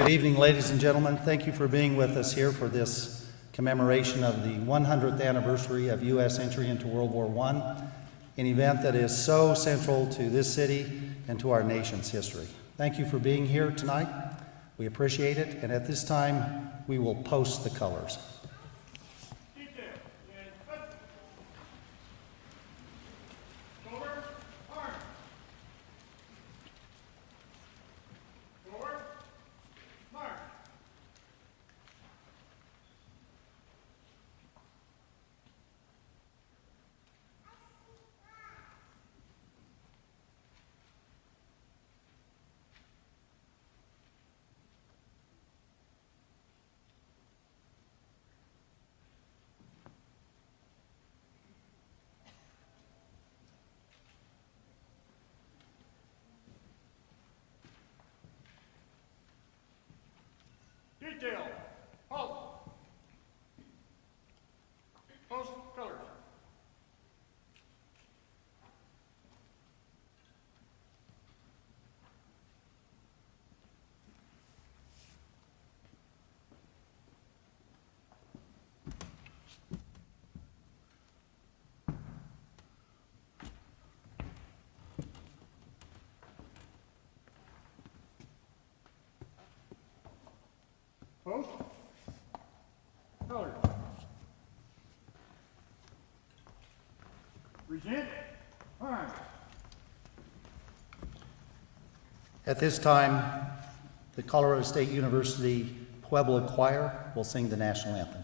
Good evening, ladies and gentlemen. Thank you for being with us here for this commemoration of the 100th anniversary of U.S. entry into World War I, an event that is so central to this city and to our nation's history. Thank you for being here tonight. We appreciate it, and at this time, we will post the colors. Detail. Halt. Post colors. Post. Colors. Present. Arms. At this time, the Colorado State University Pueblo Choir will sing the national anthem.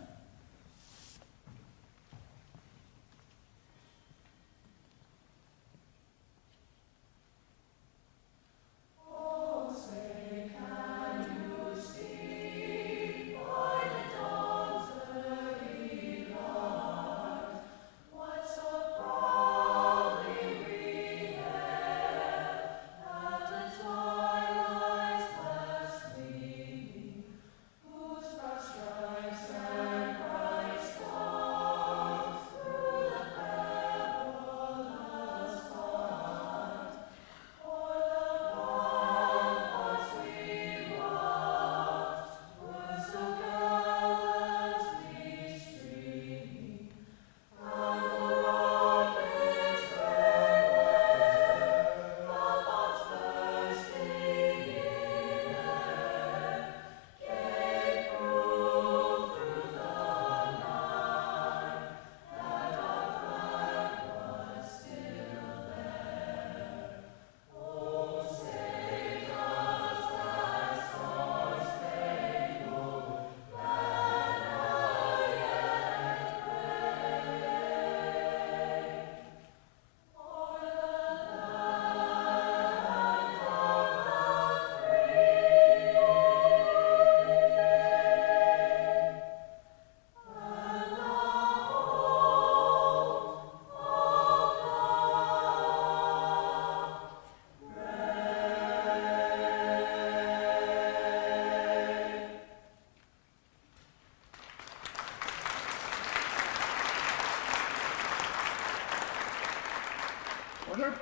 Order.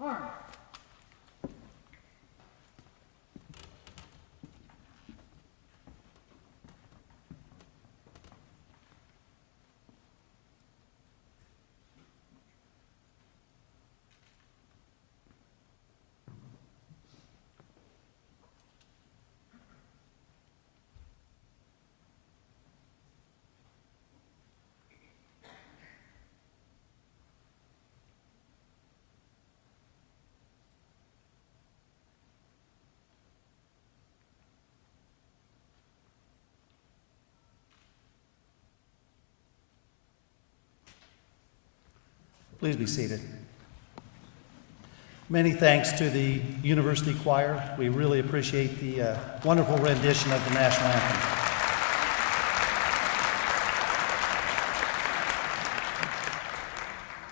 Arms. Please be seated. Many thanks to the University Choir. We really appreciate the wonderful rendition of the national anthem.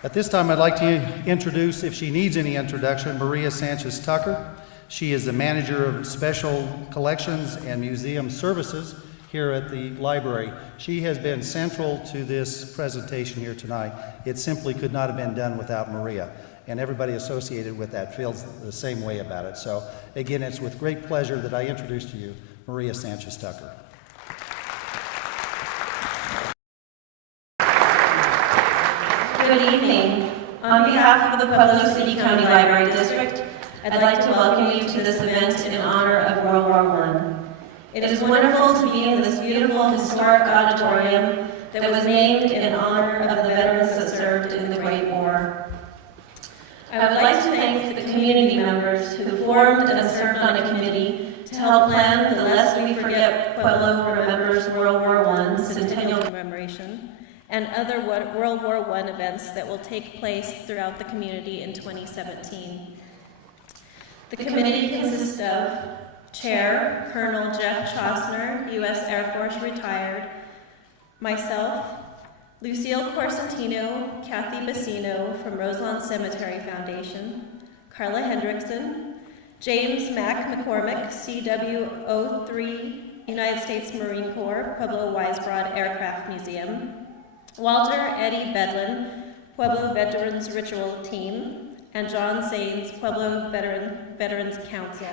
At this time, I'd like to introduce, if she needs any introduction, Maria Sanchez Tucker. She is the manager of Special Collections and Museum Services here at the library. She has been central to this presentation here tonight. It simply could not have been done without Maria, and everybody associated with that feels the same way about it. So again, it's with great pleasure that I introduce to you Maria Sanchez-Tucker. Good evening. On behalf of the Pueblo City County Library District, I'd like to welcome you to this event in honor of World War I. It is wonderful to be in this beautiful historic auditorium that was named in honor of the veterans that served in the Great War. I would like to thank the community members who formed and served on a committee to help plan the Lest We Forget Pueblo Remembers World War I Centennial Commemoration and other World War I events that will take place throughout the community in 2017. The committee consists of Chair Colonel Jeff Chostner, U.S. Air Force retired, myself, Lucille Corsentino, Kathy Bassino from Roselawn Cemetery Foundation, Carla Hendrickson, James Mack McCormick, CW03, United States Marine Corps, Pueblo Wisebroad Aircraft Museum, Walter Eddie Bedlin, Pueblo Veterans Ritual Team, and John Saines, Pueblo Veterans Council.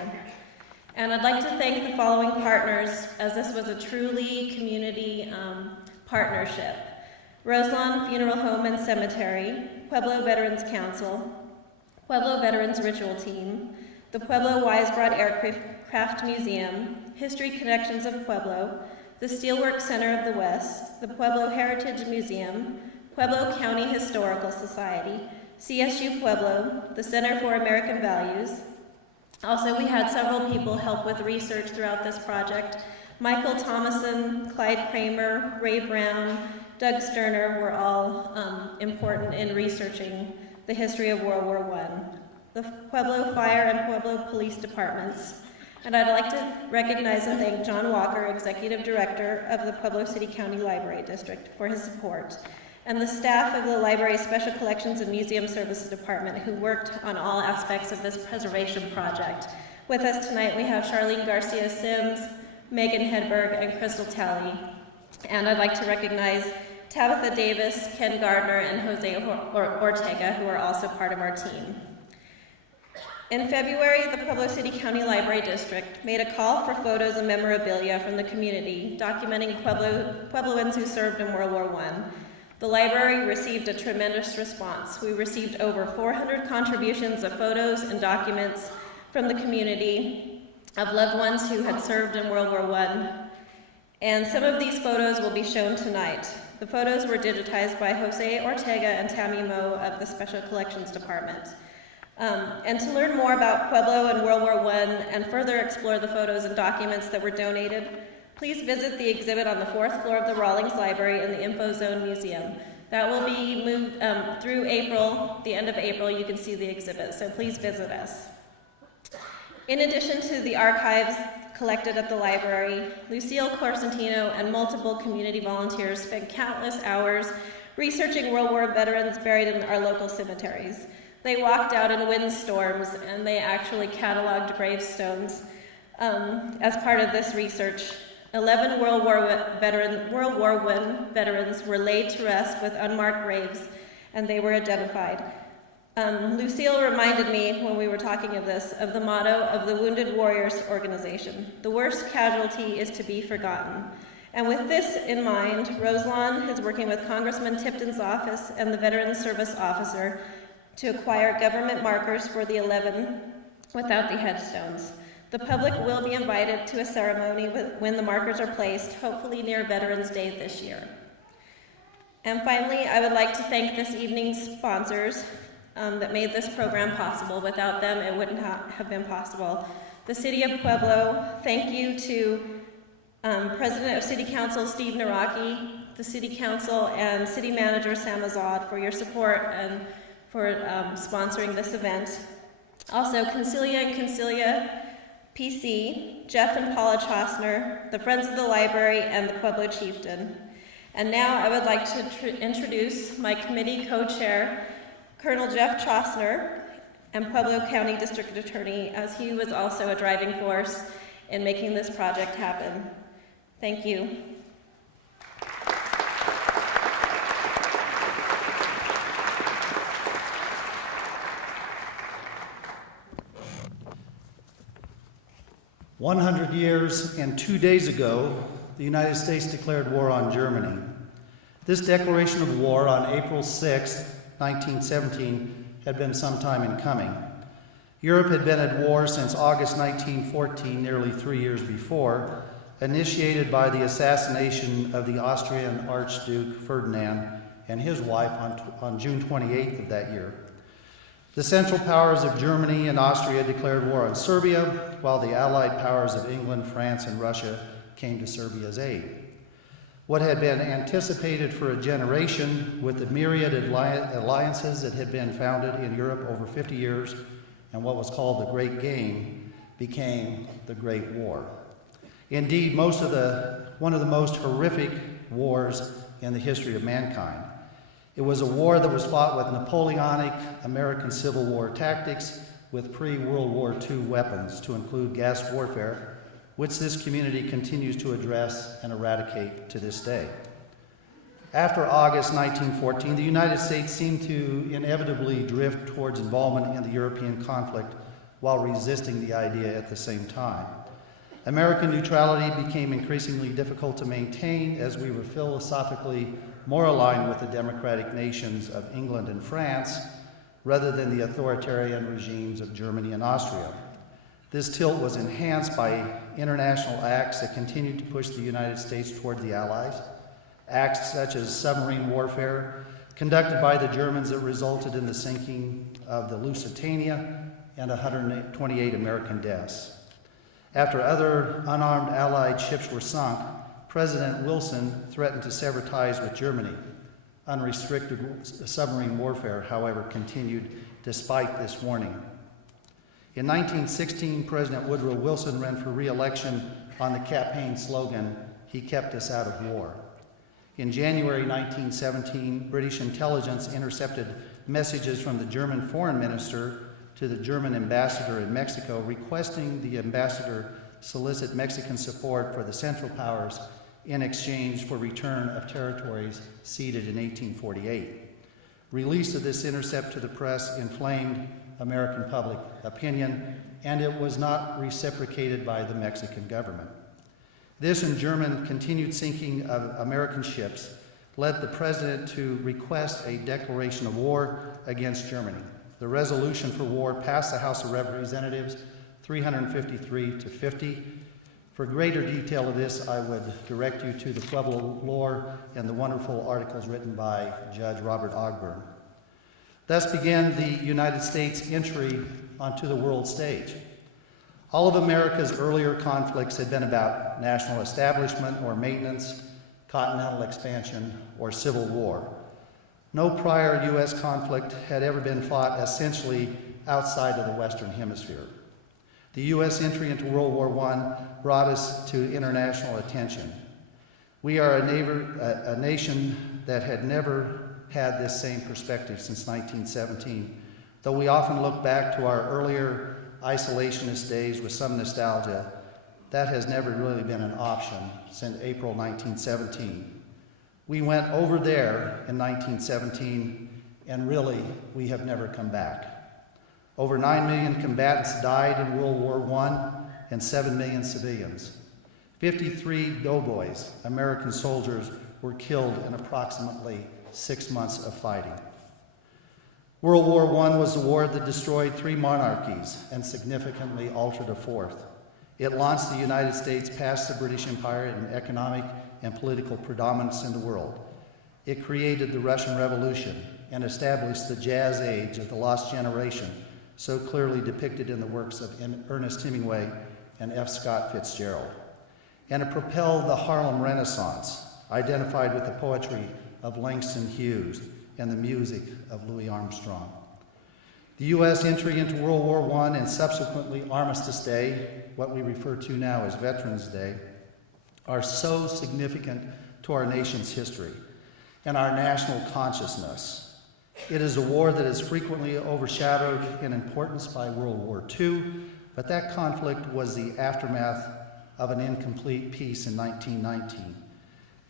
And I'd like to thank the following partners, as this was a truly community partnership. Roselawn Funeral Home and Cemetery, Pueblo Veterans Council, Pueblo Veterans Ritual Team, the Pueblo Wisebroad Aircraft Museum, History Connections of Pueblo, the Steelworks Center of the West, the Pueblo Heritage Museum, Pueblo County Historical Society, CSU Pueblo, the Center for American Values. Also, we had several people help with research throughout this project. Michael Thomason, Clyde Kramer, Ray Brown, Doug Sterner were all important in researching the history of World War I. The Pueblo Fire and Pueblo Police Departments. And I'd like to recognize and thank John Walker, Executive Director of the Pueblo City County Library District, for his support, and the staff of the Library's Special Collections and Museum Services Department who worked on all aspects of this preservation project. With us tonight we have Charlene Garcia Sims, Megan Hedberg, and Crystal Talley. And I'd like to recognize Tabitha Davis, Ken Gardner, and Jose Ortega, who are also part of our team. In February, the Pueblo City County Library District made a call for photos and memorabilia from the community documenting Puebloans who served in World War I. The library received a tremendous response. We received over 400 contributions of photos and documents from the community of loved ones who had served in World War I. And some of these photos will be shown tonight. The photos were digitized by Jose Ortega and Tammy Moe of the Special Collections Department. And to learn more about Pueblo and World War I and further explore the photos and documents that were donated, please visit the exhibit on the 4th floor of the Rawlings Library in the Info Zone Museum. That will be moved through April, the end of April. You can see the exhibit, so please visit us. In addition to the archives collected at the library, Lucille Corsentino and multiple community volunteers spent countless hours researching World War veterans buried in our local cemeteries. They walked out in windstorms and they actually cataloged gravestones as part of this research. 11 World War I veterans were laid to rest with unmarked graves, and they were identified. Lucille reminded me, when we were talking of this, of the motto of the Wounded Warriors organization: the worst casualty is to be forgotten. And with this in mind, Roselawn is working with Congressman Tipton's office and the Veterans Service Officer to acquire government markers for the 11 without the headstones. The public will be invited to a ceremony when the markers are placed, hopefully near Veterans Day this year. And finally, I would like to thank this evening's sponsors that made this program possible. Without them, it wouldn't have been possible. The City of Pueblo, thank you to President of City Council Steve Naraki, the City Council, and City Manager Sam Azad for your support and for sponsoring this event. Also, Concilia and Concilia PC, Jeff and Paula Chostner, the Friends of the Library, and the Pueblo Chieftain. And now I would like to introduce my committee co-chair, Colonel Jeff Chostner, and Pueblo County District Attorney, as he was also a driving force in making this project happen. Thank you. 100 years and 2 days ago, the United States declared war on Germany. This declaration of war on April 6, 1917, had been some time in coming. Europe had been at war since August 1914, nearly 3 years before, initiated by the assassination of the Austrian Archduke Ferdinand and his wife on June 28th of that year. The Central Powers of Germany and Austria declared war on Serbia, while the Allied powers of England, France, and Russia came to Serbia's aid. What had been anticipated for a generation, with the myriad alliances that had been founded in Europe over 50 years, and what was called the Great Game, became the Great War. Indeed, one of the most horrific wars in the history of mankind. It was a war that was fought with Napoleonic American Civil War tactics, with pre-World War II weapons, to include gas warfare, which this community continues to address and eradicate to this day. After August 1914, the United States seemed to inevitably drift towards involvement in the European conflict while resisting the idea at the same time. American neutrality became increasingly difficult to maintain as we were philosophically more aligned with the democratic nations of England and France rather than the authoritarian regimes of Germany and Austria. This tilt was enhanced by international acts that continued to push the United States toward the Allies, acts such as submarine warfare conducted by the Germans that resulted in the sinking of the Lusitania and 128 American deaths. After other unarmed Allied ships were sunk, President Wilson threatened to sever ties with Germany. Unrestricted submarine warfare, however, continued despite this warning. In 1916, President Woodrow Wilson ran for re-election on the campaign slogan, "He kept us out of war." In January 1917, British intelligence intercepted messages from the German foreign minister to the German ambassador in Mexico, requesting the ambassador solicit Mexican support for the Central Powers in exchange for return of territories ceded in 1848. Release of this intercept to the press inflamed American public opinion, and it was not reciprocated by the Mexican government. This and German continued sinking of American ships led the president to request a declaration of war against Germany. The resolution for war passed the House of Representatives 353 to 50. For greater detail of this, I would direct you to the Pueblo lore and the wonderful articles written by Judge Robert Ogburn. Thus began the United States entry onto the world stage. All of America's earlier conflicts had been about national establishment or maintenance, continental expansion, or civil war. No prior U.S. conflict had ever been fought essentially outside of the Western Hemisphere. The U.S. entry into World War I brought us to international attention. We are a nation that had never had this same perspective since 1917, though we often look back to our earlier isolationist days with some nostalgia. That has never really been an option since April 1917. We went over there in 1917, and really, we have never come back. Over 9 million combatants died in World War I and 7 million civilians. 53 doughboys, American soldiers, were killed in approximately 6 months of fighting. World War I was the war that destroyed 3 monarchies and significantly altered a 4th. It launched the United States past the British Empire in economic and political predominance in the world. It created the Russian Revolution and established the Jazz Age of the Lost Generation, so clearly depicted in the works of Ernest Hemingway and F. Scott Fitzgerald. And it propelled the Harlem Renaissance, identified with the poetry of Langston Hughes and the music of Louis Armstrong. The U.S. entry into World War I and subsequently Armistice Day, what we refer to now as Veterans Day, are so significant to our nation's history and our national consciousness. It is a war that is frequently overshadowed in importance by World War II, but that conflict was the aftermath of an incomplete peace in 1919.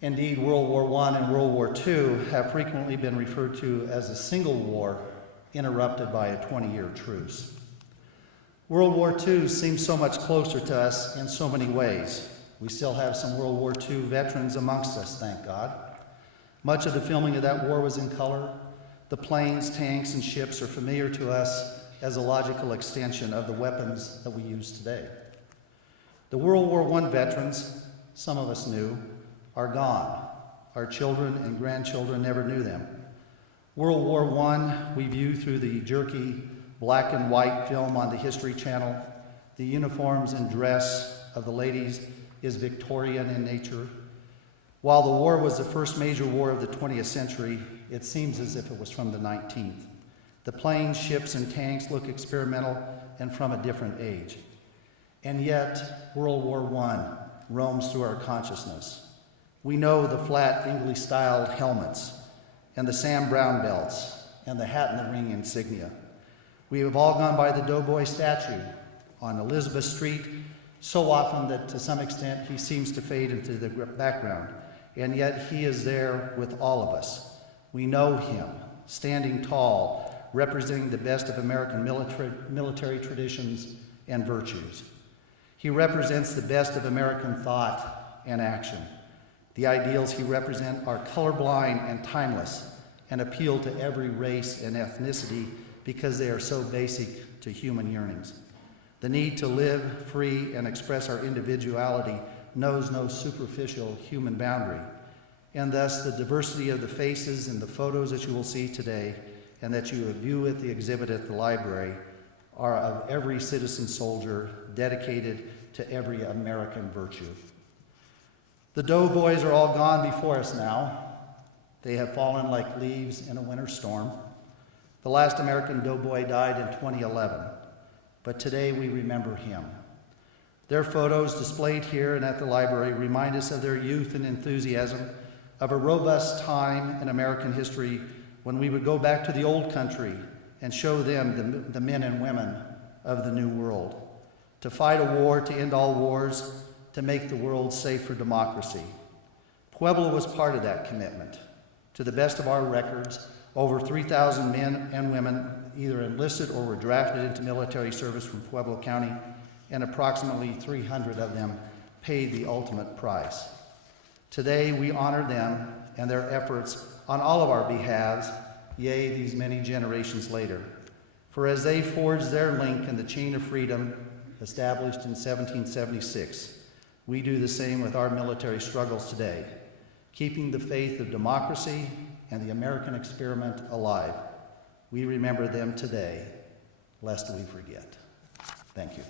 Indeed, World War I and World War II have frequently been referred to as a single war interrupted by a 20-year truce. World War II seems so much closer to us in so many ways. We still have some World War II veterans amongst us, thank God. Much of the filming of that war was in color. The planes, tanks, and ships are familiar to us as a logical extension of the weapons that we use today. The World War I veterans, some of us knew, are gone. Our children and grandchildren never knew them. World War I we view through the jerky black and white film on the History Channel. The uniforms and dress of the ladies is Victorian in nature. While the war was the first major war of the 20th century, it seems as if it was from the 19th. The planes, ships, and tanks look experimental and from a different age. And yet, World War I roams through our consciousness. We know the flat English-styled helmets and the Sam Brown belts and the hat and the ring insignia. We have all gone by the Doughboy statue on Elizabeth Street so often that to some extent he seems to fade into the background, and yet he is there with all of us. We know him, standing tall, representing the best of American military traditions and virtues. He represents the best of American thought and action. The ideals he represents are colorblind and timeless and appeal to every race and ethnicity because they are so basic to human yearnings. The need to live free and express our individuality knows no superficial human boundary, and thus the diversity of the faces and the photos that you will see today and that you view at the exhibit at the library are of every citizen soldier dedicated to every American virtue. The doughboys are all gone before us now. They have fallen like leaves in a winter storm. The last American doughboy died in 2011, but today we remember him. Their photos displayed here and at the library remind us of their youth and enthusiasm, of a robust time in American history when we would go back to the old country and show them the men and women of the new world, to fight a war to end all wars, to make the world safe for democracy. Pueblo was part of that commitment. To the best of our records, over 3,000 men and women either enlisted or were drafted into military service from Pueblo County, and approximately 300 of them paid the ultimate price. Today, we honor them and their efforts on all of our behalves, yea, these many generations later. For as they forged their link in the chain of freedom established in 1776, we do the same with our military struggles today, keeping the faith of democracy and the American experiment alive. We remember them today, lest we forget. Thank you.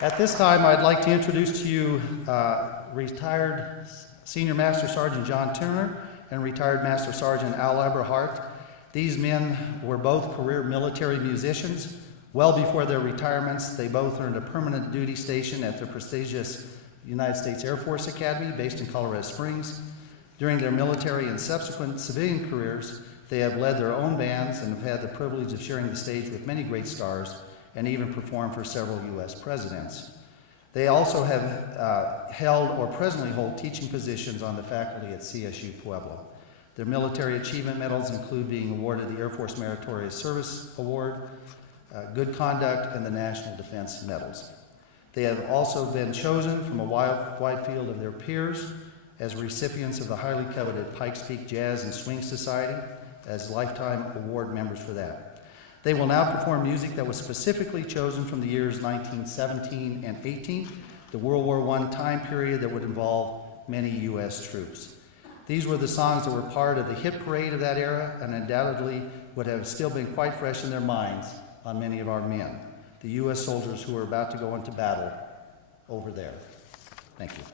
At this time, I'd like to introduce to you retired Senior Master Sergeant John Turner and retired Master Sergeant Al Eberhardt. These men were both career military musicians. Well before their retirements, they both earned a permanent duty station at the prestigious United States Air Force Academy based in Colorado Springs. During their military and subsequent civilian careers, they have led their own bands and have had the privilege of sharing the stage with many great stars and even performed for several U.S. presidents. They also have held or presently hold teaching positions on the faculty at CSU Pueblo. Their military achievement medals include being awarded the Air Force Meritorious Service Award, Good Conduct, and the National Defense Medals. They have also been chosen from a wide field of their peers as recipients of the highly coveted Pikes Peak Jazz and Swing Society as lifetime award members for that. They will now perform music that was specifically chosen from the years 1917 and 18, the World War I time period that would involve many U.S. troops. These were the songs that were part of the hit parade of that era and undoubtedly would have still been quite fresh in their minds on many of our men, the U.S. soldiers who are about to go into battle over there. Thank you.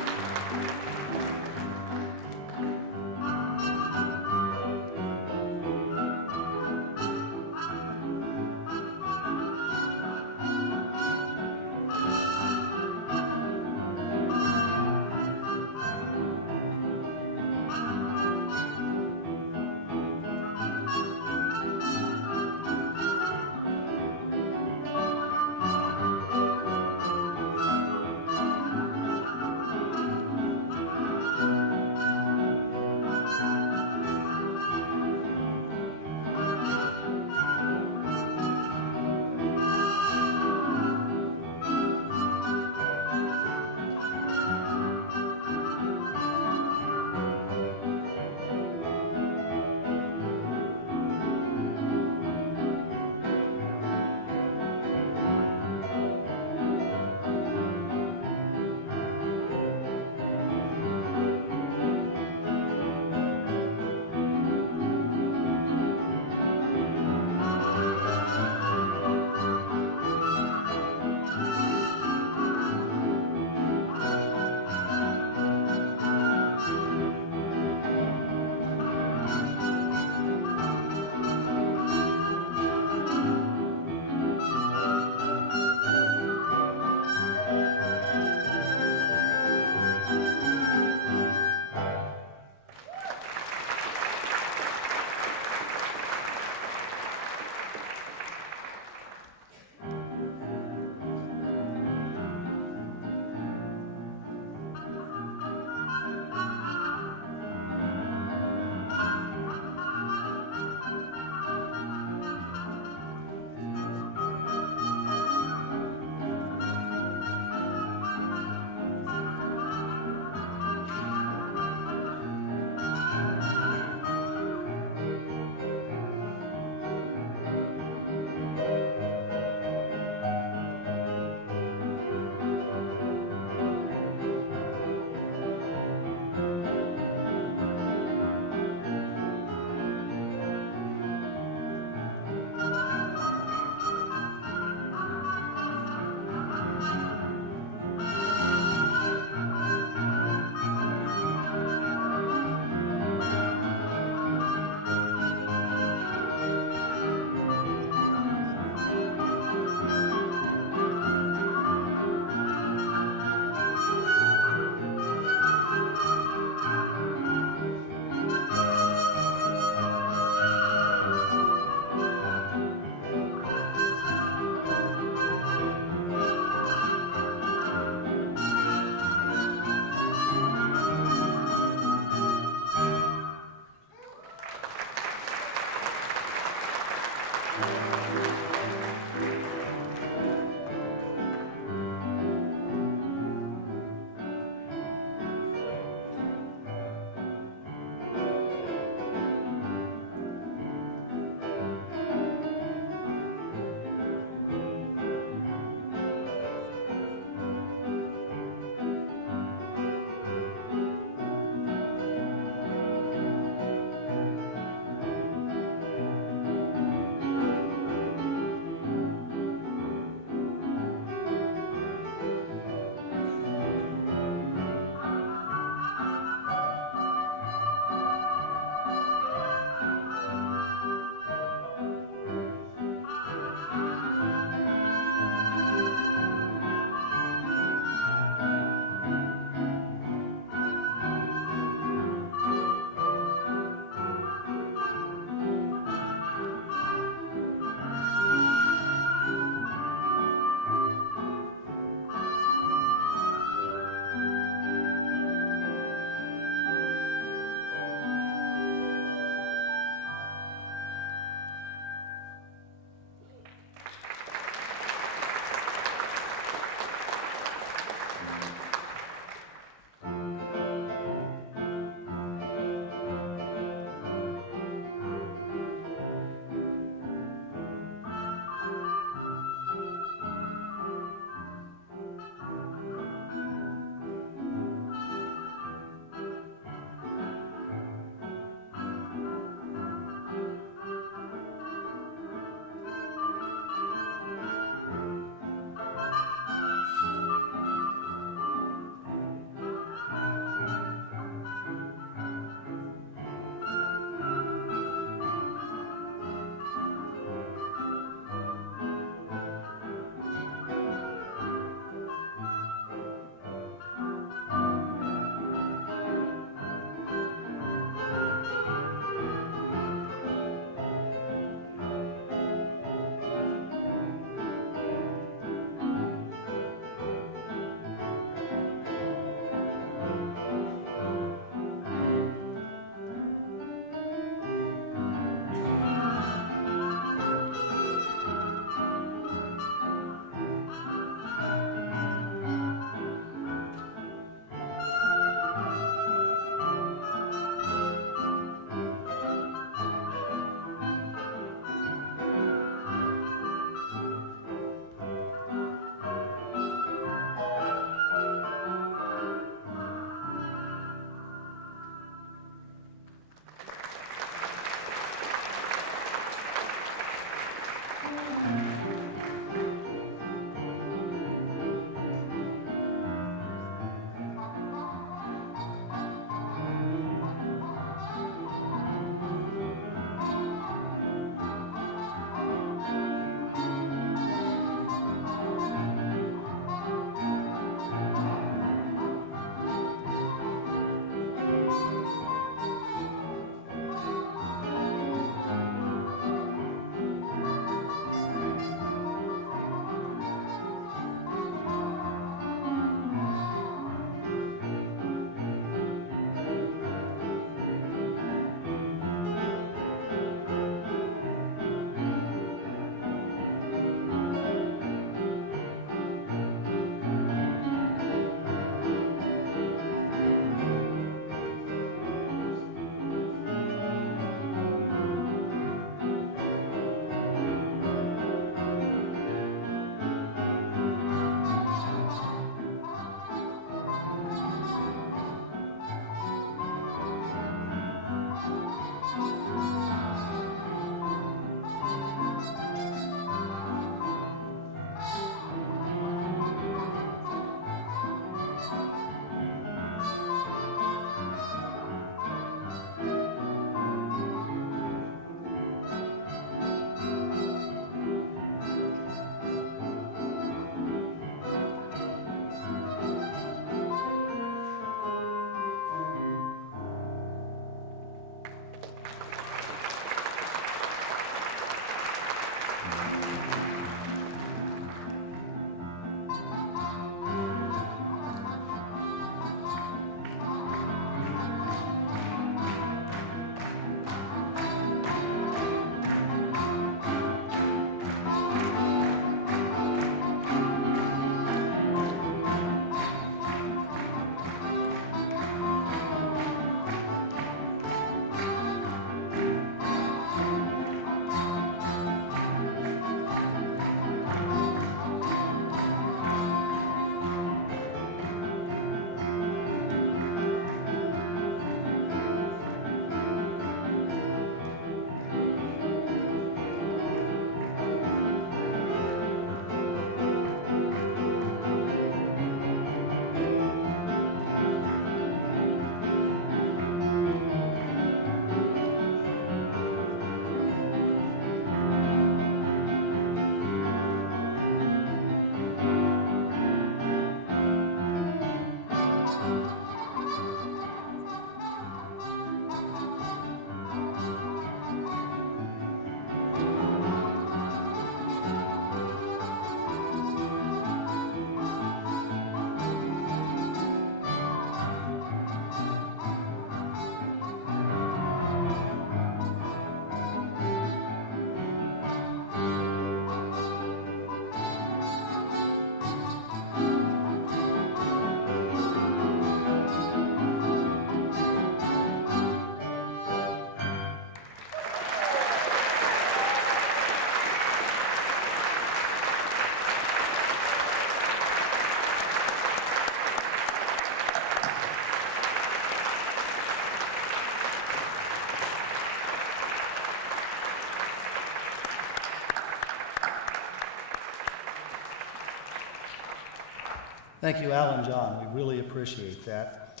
Thank you, Al and John. We really appreciate that.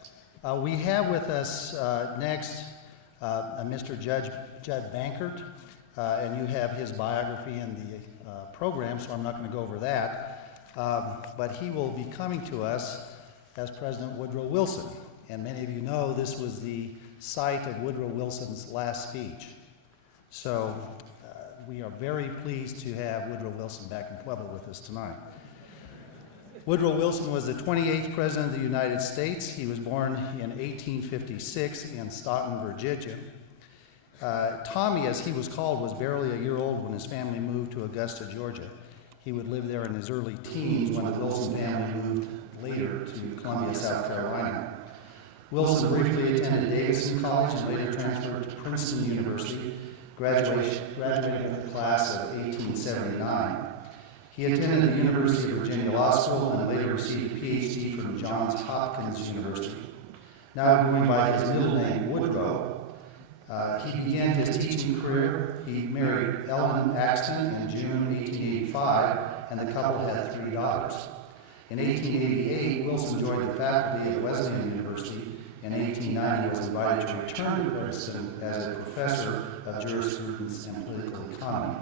We have with us next Mr. Judd Bankert, and you have his biography in the program, so I'm not going to go over that. But he will be coming to us as President Woodrow Wilson. And many of you know this was the site of Woodrow Wilson's last speech. So we are very pleased to have Woodrow Wilson back in Pueblo with us tonight. Woodrow Wilson was the 28th President of the United States. He was born in 1856 in Staunton, Virginia. Tommy, as he was called, was barely a year old when his family moved to Augusta, Georgia. He would live there in his early teens when the Wilson family moved later to Columbia, South Carolina. Wilson briefly attended Davidson College and later transferred to Princeton University, graduated with the class of 1879. He attended the University of Virginia Law School and later received a PhD from Johns Hopkins University. Now going by his middle name, Woodrow, he began his teaching career. He married Ellen Axton in June 1885, and the couple had 3 daughters. In 1888, Wilson joined the faculty at Wesleyan University. In 1890, he was invited to return to Princeton as a professor of jurisprudence and political economy.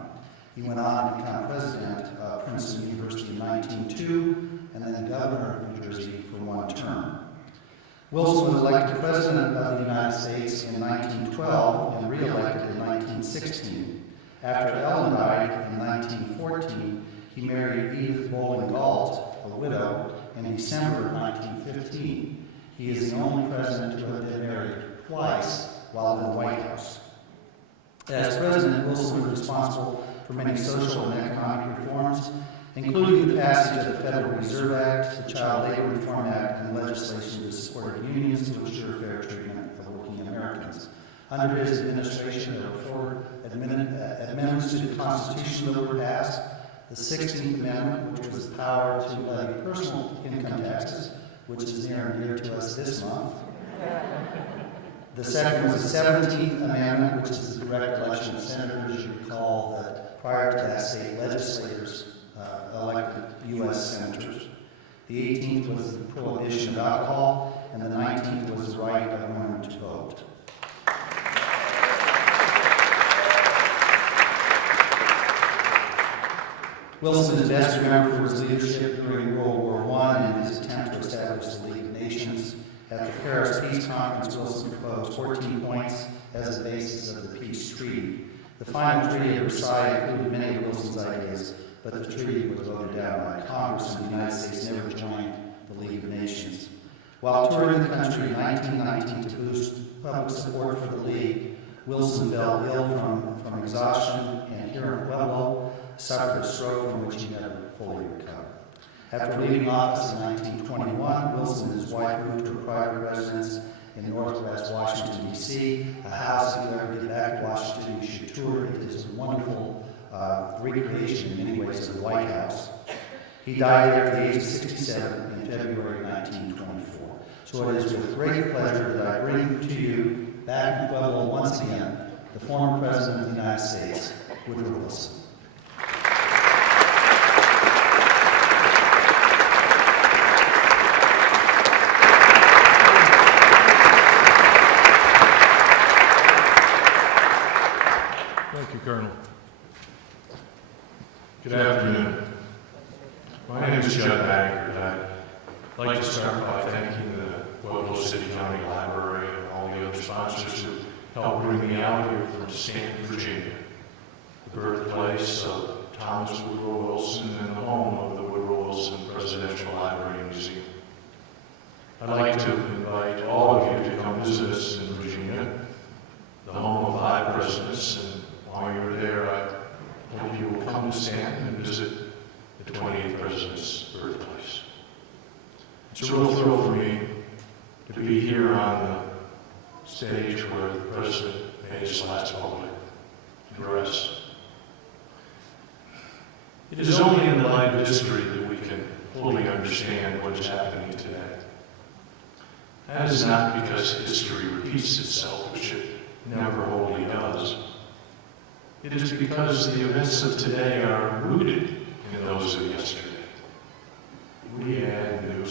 He went on to become president of Princeton University in 1902, and then governor of New Jersey for 1 term. Wilson was elected President of the United States in 1912 and re-elected in 1916. After Ellen died in 1914, he married Edith Bowling Galt, a widow, in December of 1915. He is the only president to have been married twice while in the White House. As president, Wilson was responsible for many social and economic reforms, including the passage of the Federal Reserve Act, the Child Labor Reform Act, and legislation to support unions to ensure fair treatment of working Americans. Under his administration, there were 4 amendments to the Constitution that were passed. The 16th Amendment, which was the power to levy personal income taxes, which is near and dear to us this month. The second was the 17th Amendment, which is the direct election of senators. You recall that prior to that, state legislators elected U.S. senators. The 18th was the prohibition of alcohol, and the 19th was the right of women to vote. Wilson is best remembered for his leadership during World War I and his attempt to establish the League of Nations. At the Paris Peace Conference, Wilson proposed 14 points as the basis of the peace treaty. The final treaty of Versailles included many of Wilson's ideas, but the treaty was voted down by Congress, and the United States never joined the League of Nations. While touring the country in 1919 to boost public support for the League, Wilson fell ill from exhaustion, and here in Pueblo, suffered a stroke from which he never fully recovered. After leaving office in 1921, Wilson and his wife moved to a private residence in northwest Washington, D.C., a house, if you ever get back to Washington, you should tour it. It is a wonderful recreation in many ways of the White House. He died there at the age of 67 in February 1924. So it is with great pleasure that I bring to you, back in Pueblo once again, the former President of the United States, Woodrow Wilson. Thank you, Colonel. Good afternoon. My name is Judd Bankert. I'd like to start by thanking the Pueblo City County Library and all the other sponsors who helped bring me out here from Stanton, Virginia, the birthplace of Thomas Woodrow Wilson and the home of the Woodrow Wilson Presidential Library and Museum. I'd like to invite all of you to come visit us in Virginia, the home of 5 presidents, and while you're there, I hope you will come to Stanton and visit the 28th President's birthplace. It's a real thrill for me to be here on the stage where the President made his last public address. It is only in the light of history that we can fully understand what is happening today. That is not because history repeats itself, which it never wholly does. It is because the events of today are rooted in those of yesterday. We add new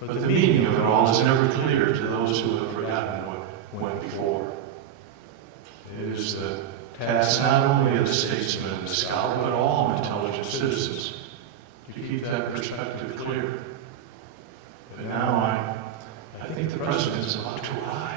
But the meaning of it all is never clear to those who have forgotten what went before. It is the task not only of the statesman and the scholar, but all intelligent citizens to keep that perspective clear. But now I think the President is about to arrive.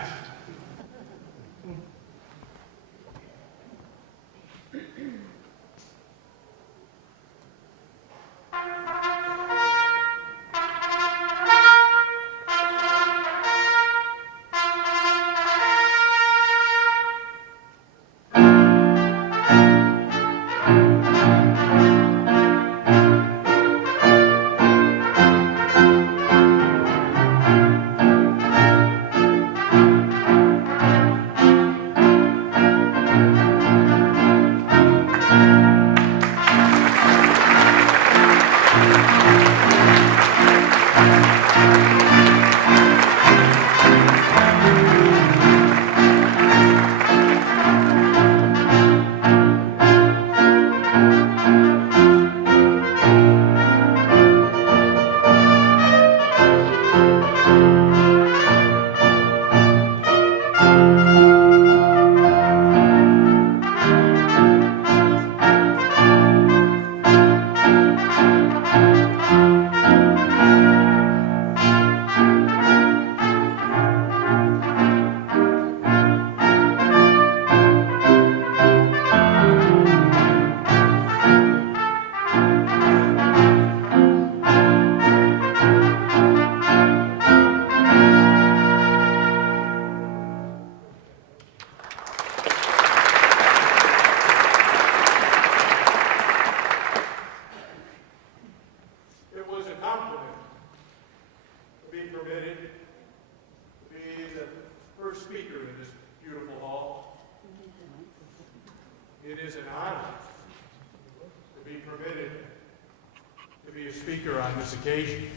Occasion.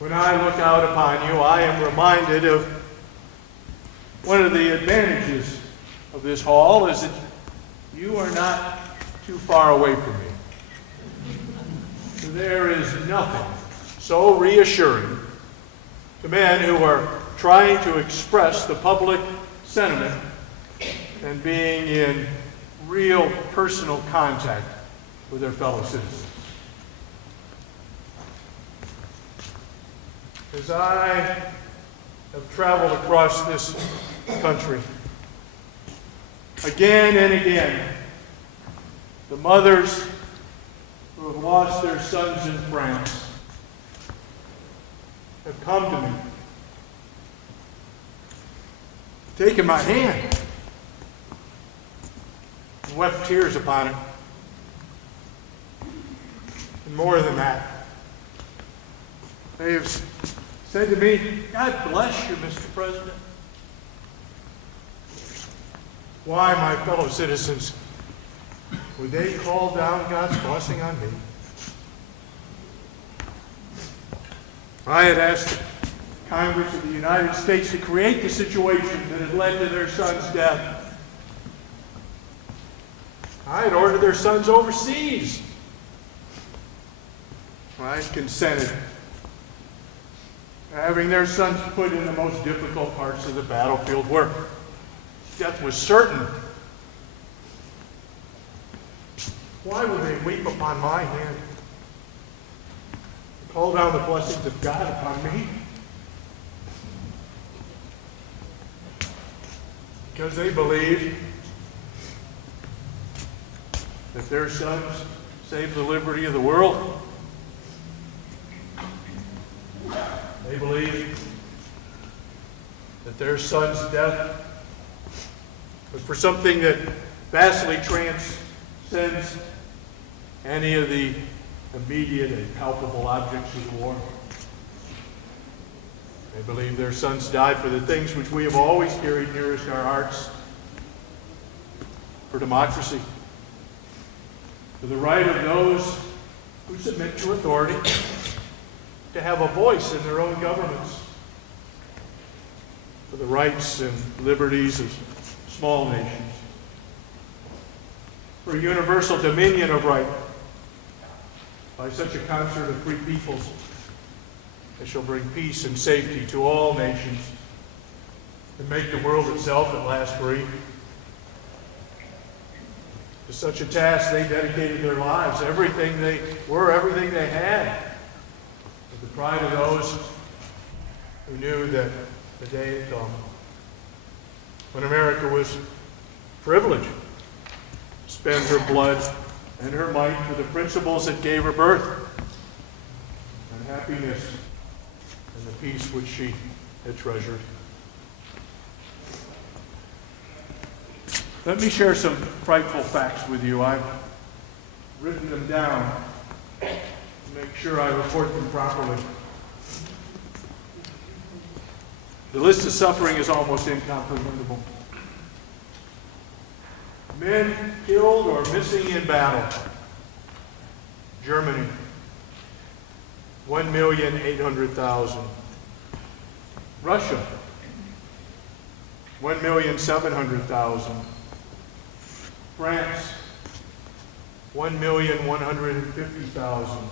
When I look out upon you, I am reminded of one of the advantages of this hall is that you are not too far away from me. There is nothing so reassuring to men who are trying to express the public sentiment and being in real personal contact with their fellow citizens. As I have traveled across this country, again and again, the mothers who have lost their sons in France have come to me, taken my hand, and wept tears upon it. And more than that, they have said to me, "God bless you, Mr. President." Why, my fellow citizens, would they call down God's blessing on me? I had asked Congress of the United States to create the situation that had led to their son's death. I had ordered their sons overseas. I consented to having their sons put in the most difficult parts of the battlefield where death was certain. Why would they weep upon my hand? Call down the blessings of God upon me? Because they believe that their sons saved the liberty of the world. They believe that their son's death was for something that vastly transcends any of the immediate and palpable objects of war. They believe their sons died for the things which we have always carried nearest our hearts, for democracy, for the right of those who submit to authority to have a voice in their own governments, for the rights and liberties of small nations, for universal dominion of right by such a concert of free peoples that shall bring peace and safety to all nations and make the world itself at last free. To such a task, they dedicated their lives, everything they were, everything they had, with the pride of those who knew that the day had come when America was privileged to spend her blood and her might for the principles that gave her birth and happiness and the peace which she had treasured. Let me share some frightful facts with you. I've written them down to make sure I report them properly. The list of suffering is almost incomprehensible. Men killed or missing in battle. Germany, 1,800,000. Russia, 1,700,000. France, 1,150,000.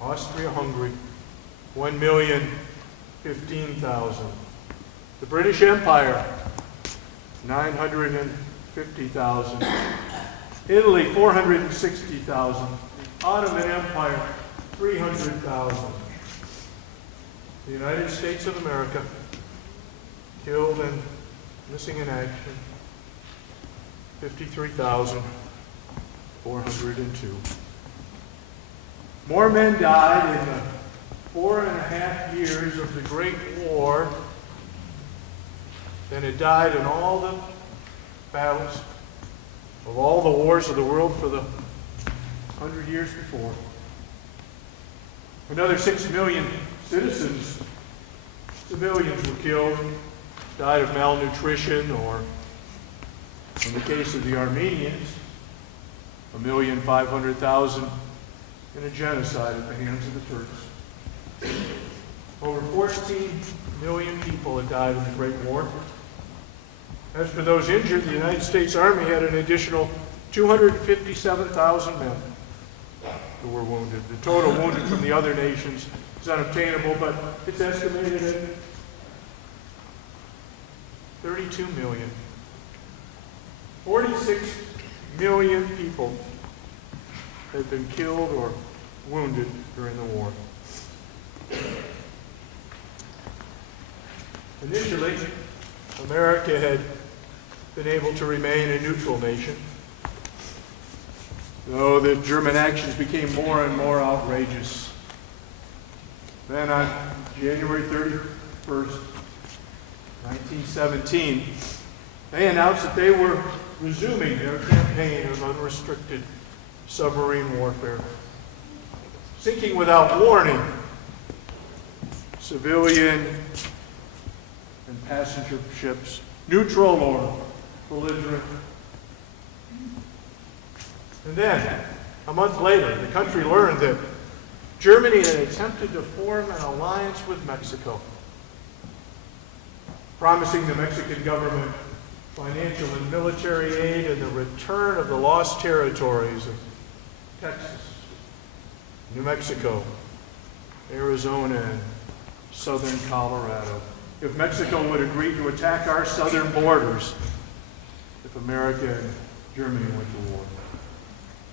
Austria-Hungary, 1,015,000. The British Empire, 950,000. Italy, 460,000. The Ottoman Empire, 300,000. The United States of America, killed and missing in action, 53,402. More men died in the 4.5 years of the Great War than had died in all the battles of all the wars of the world for the 100 years before. Another 6 million citizens, civilians were killed, died of malnutrition, or in the case of the Armenians, 1,500,000 in a genocide at the hands of the Turks. Over 14 million people had died in the Great War. As for those injured, the United States Army had an additional 257,000 men who were wounded. The total wounded from the other nations is unobtainable, but it's estimated at 32 million. 46 million people had been killed or wounded during the war. Initially, America had been able to remain a neutral nation, though the German actions became more and more outrageous. Then on January 31st, 1917, they announced that they were resuming their campaign of unrestricted submarine warfare, sinking without warning civilian and passenger ships, neutral or belligerent. And then, a month later, the country learned that Germany had attempted to form an alliance with Mexico, promising the Mexican government financial and military aid and the return of the lost territories of Texas, New Mexico, Arizona, and southern Colorado, if Mexico would agree to attack our southern borders if America and Germany went to war.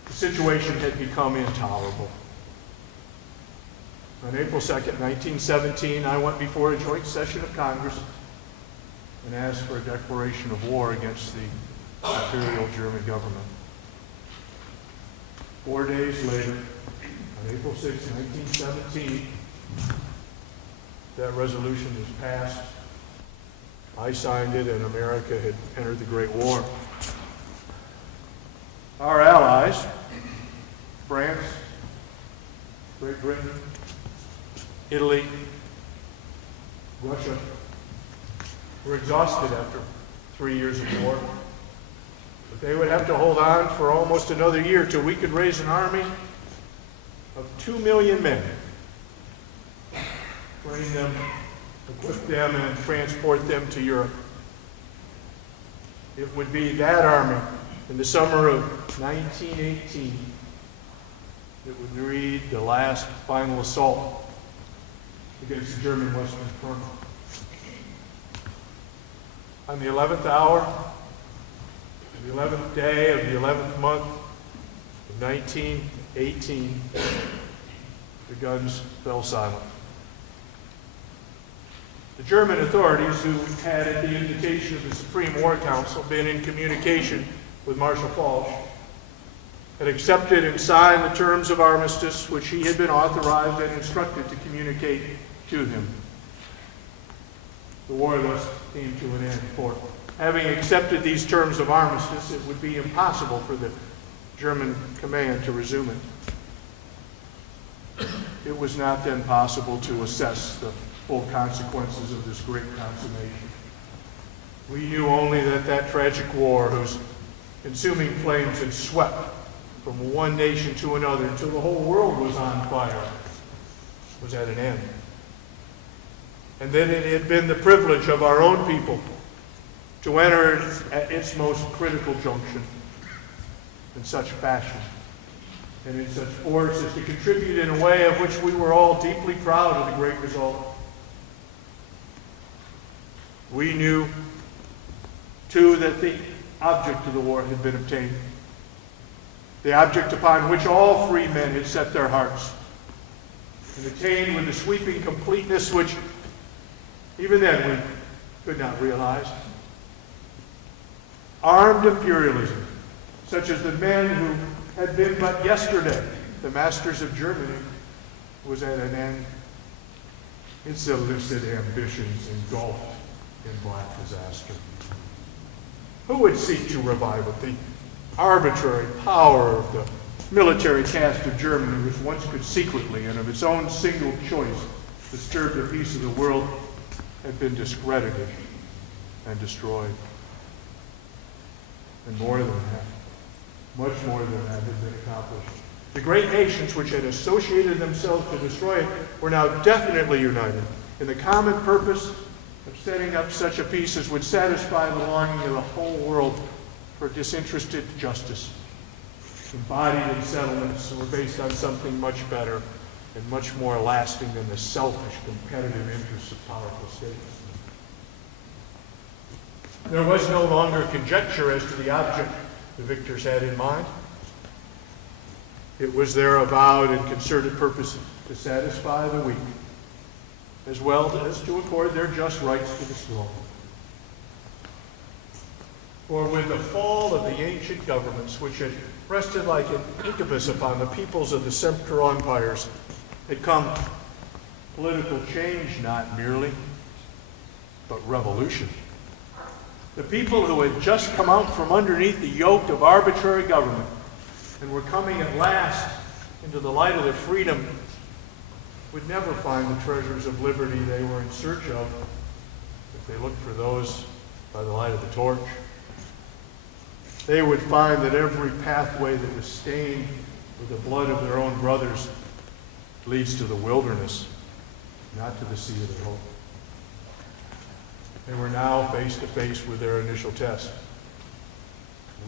The situation had become intolerable. On April 2nd, 1917, I went before a joint session of Congress and asked for a declaration of war against the Imperial German government. 4 days later, on April 6, 1917, that resolution was passed. I signed it, and America had entered the Great War. Our allies, France, Great Britain, Italy, Russia, were exhausted after 3 years of war. But they would have to hold on for almost another year till we could raise an army of 2 million men, train them, equip them, and transport them to Europe. It would be that army in the summer of 1918 that would lead the last final assault against the German Western Front. On the 11th hour, the 11th day of the 11th month of 1918, the guns fell silent. The German authorities, who had, at the invitation of the Supreme War Council, been in communication with Marshal Foch, had accepted and signed the terms of armistice which he had been authorized and instructed to communicate to him. The war thus came to an end, for having accepted these terms of armistice, it would be impossible for the German command to resume it. It was not then possible to assess the full consequences of this great consummation. We knew only that that tragic war, whose consuming flames had swept from one nation to another until the whole world was on fire, was at an end. And then it had been the privilege of our own people to enter at its most critical junction in such fashion and in such force as to contribute in a way of which we were all deeply proud of the great result. We knew, too, that the object of the war had been obtained, the object upon which all free men had set their hearts, and attained with a sweeping completeness which even then we could not realize. Armed imperialism, such as the men who had been but yesterday the masters of Germany, was at an end. Its illicit ambitions engulfed in black disaster. Who would seek to revive it? The arbitrary power of the military caste of Germany, which once could secretly and of its own single choice disturb the peace of the world, had been discredited and destroyed. And more than that, much more than that had been accomplished. The great nations which had associated themselves to destroy it were now definitely united in the common purpose of setting up such a peace as would satisfy the longing of the whole world for disinterested justice, embodied in settlements that were based on something much better and much more lasting than the selfish competitive interests of powerful states. There was no longer conjecture as to the object the victors had in mind. It was their avowed and concerted purpose to satisfy the weak, as well as to accord their just rights to the strong. For with the fall of the ancient governments, which had rested like an incubus upon the peoples of the Central empires, had come political change, not merely, but revolution. The people who had just come out from underneath the yoke of arbitrary government and were coming at last into the light of their freedom would never find the treasures of liberty they were in search of if they looked for those by the light of the torch. They would find that every pathway that was stained with the blood of their own brothers leads to the wilderness, not to the sea of their hope. They were now face to face with their initial test.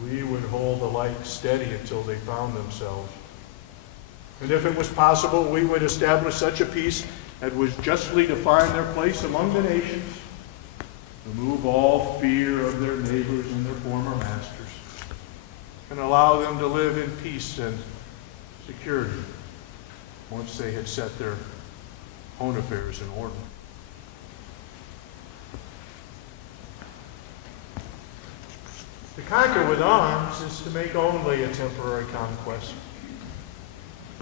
We would hold the light steady until they found themselves. And if it was possible, we would establish such a peace that was justly to find their place among the nations, remove all fear of their neighbors and their former masters, and allow them to live in peace and security once they had set their own affairs in order. To conquer with arms is to make only a temporary conquest.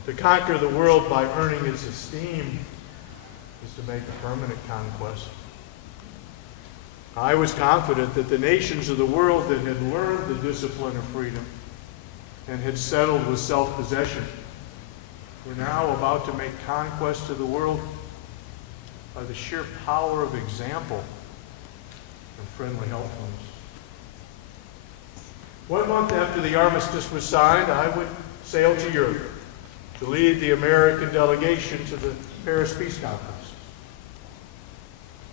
To conquer the world by earning its esteem is to make a permanent conquest. I was confident that the nations of the world that had learned the discipline of freedom and had settled with self-possession were now about to make conquest of the world by the sheer power of example and friendly helpfulness. 1 month after the armistice was signed, I would sail to Europe to lead the American delegation to the Paris Peace Conference.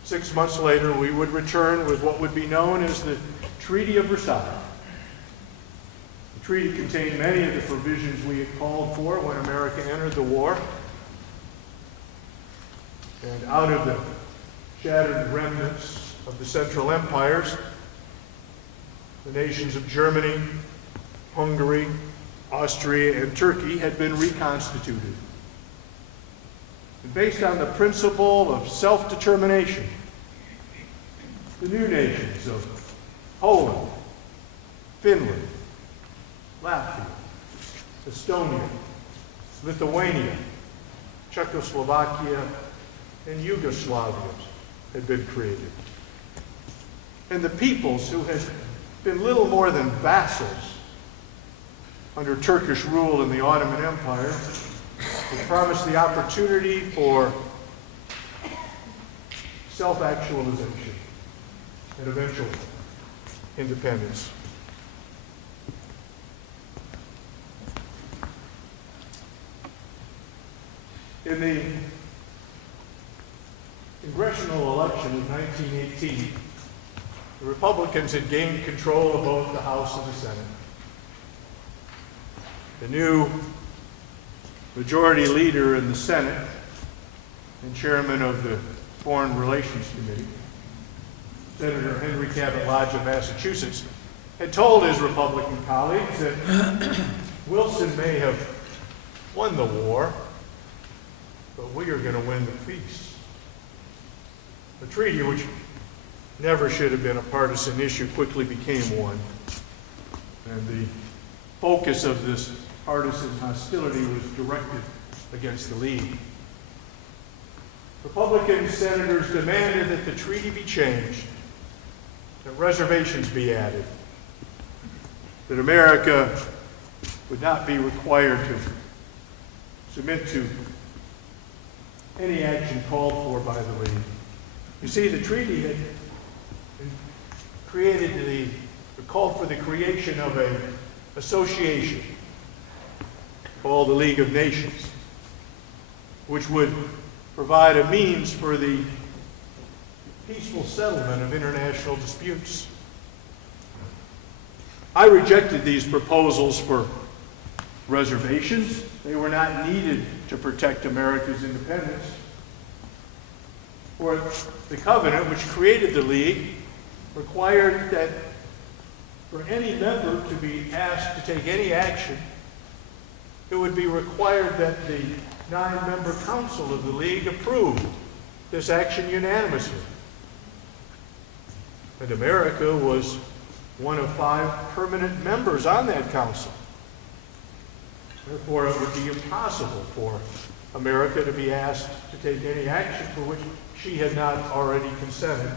6 months later, we would return with what would be known as the Treaty of Versailles. The treaty contained many of the provisions we had called for when America entered the war. And out of the shattered remnants of the Central Empires, the nations of Germany, Hungary, Austria, and Turkey had been reconstituted. And based on the principle of self-determination, the new nations of Poland, Finland, Latvia, Estonia, Lithuania, Czechoslovakia, and Yugoslavia had been created. And the peoples who had been little more than vassals under Turkish rule in the Ottoman Empire were promised the opportunity for self-actualization and eventual independence. In the congressional election of 1918, the Republicans had gained control of both the House and the Senate. The new majority leader in the Senate and chairman of the Foreign Relations Committee, Senator Henry Cabot Lodge of Massachusetts, had told his Republican colleagues that Wilson may have won the war, but we are going to win the peace. The treaty, which never should have been a partisan issue, quickly became one. And the focus of this partisan hostility was directed against the League. Republican senators demanded that the treaty be changed, that reservations be added, that America would not be required to submit to any action called for by the League. You see, the treaty had called for the creation of an association called the League of Nations, which would provide a means for the peaceful settlement of international disputes. I rejected these proposals for reservations. They were not needed to protect America's independence. For the covenant which created the League required that for any member to be asked to take any action, it would be required that the 9-member council of the League approved this action unanimously. And America was one of 5 permanent members on that council. Therefore, it would be impossible for America to be asked to take any action for which she had not already consented.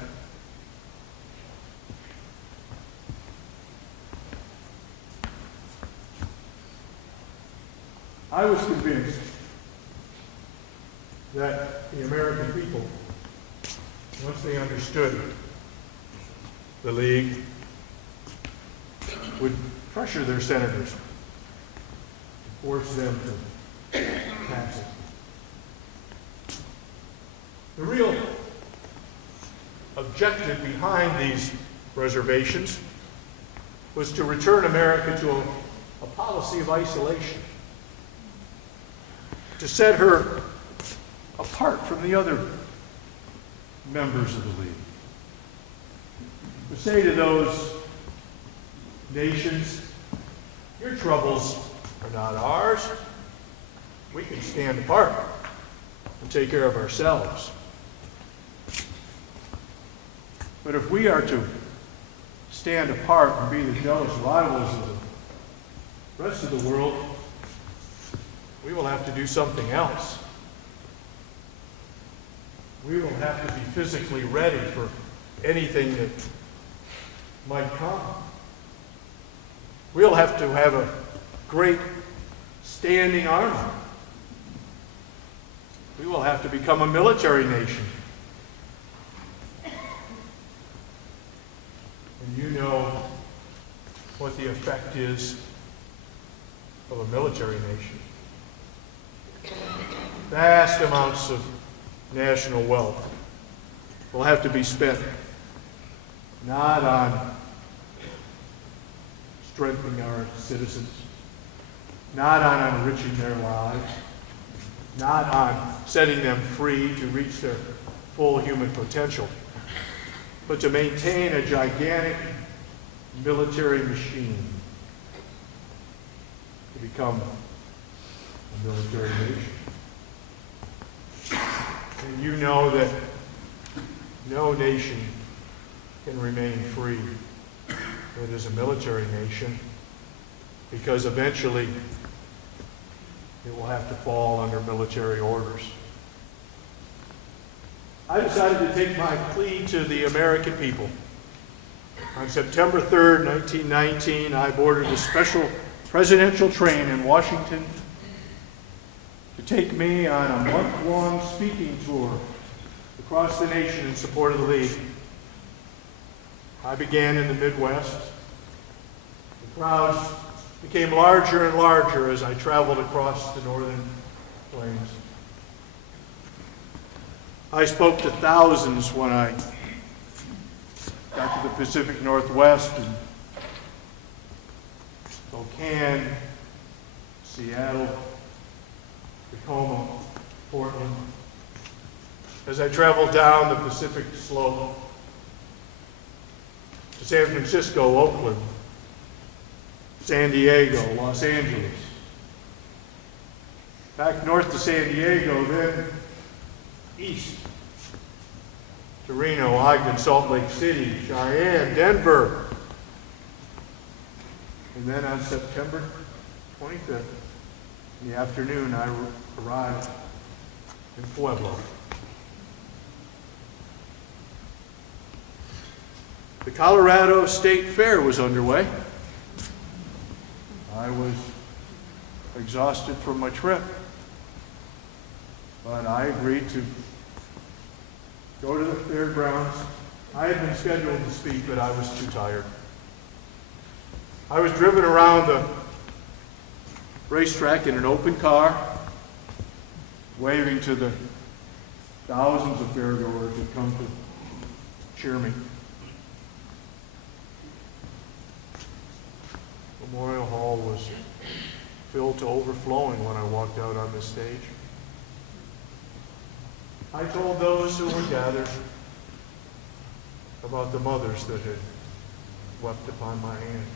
I was convinced that the American people, once they understood the League, would pressure their senators, force them to pass it. The real objective behind these reservations was to return America to a policy of isolation, to set her apart from the other members of the League, to say to those nations, your troubles are not ours. We can stand apart and take care of ourselves. But if we are to stand apart and be the jealous rivals of the rest of the world, we will have to do something else. We will have to be physically ready for anything that might come. We'll have to have a great standing army. We will have to become a military nation. And you know what the effect is of a military nation. Vast amounts of national wealth will have to be spent not on strengthening our citizens, not on enriching their lives, not on setting them free to reach their full human potential, but to maintain a gigantic military machine, to become a military nation. And you know that no nation can remain free that is a military nation, because eventually it will have to fall under military orders. I decided to take my plea to the American people. On September 3rd, 1919, I boarded a special presidential train in Washington to take me on a month-long speaking tour across the nation in support of the League. I began in the Midwest. The crowds became larger and larger as I traveled across the northern plains. I spoke to thousands when I got to the Pacific Northwest and Spokane, Seattle, Tacoma, Portland. As I traveled down the Pacific slope to San Francisco, Oakland, San Diego, Los Angeles. Back north to San Diego, then east to Reno, Ogden, Salt Lake City, Cheyenne, Denver. And then on September 25th, in the afternoon, I arrived in Pueblo. The Colorado State Fair was underway. I was exhausted from my trip, but I agreed to go to the fairgrounds. I had been scheduled to speak, but I was too tired. I was driven around the racetrack in an open car, waving to the thousands of fairgoers that come to cheer me. Memorial Hall was filled to overflowing when I walked out on the stage. I told those who were gathered about the mothers that had wept upon my hand,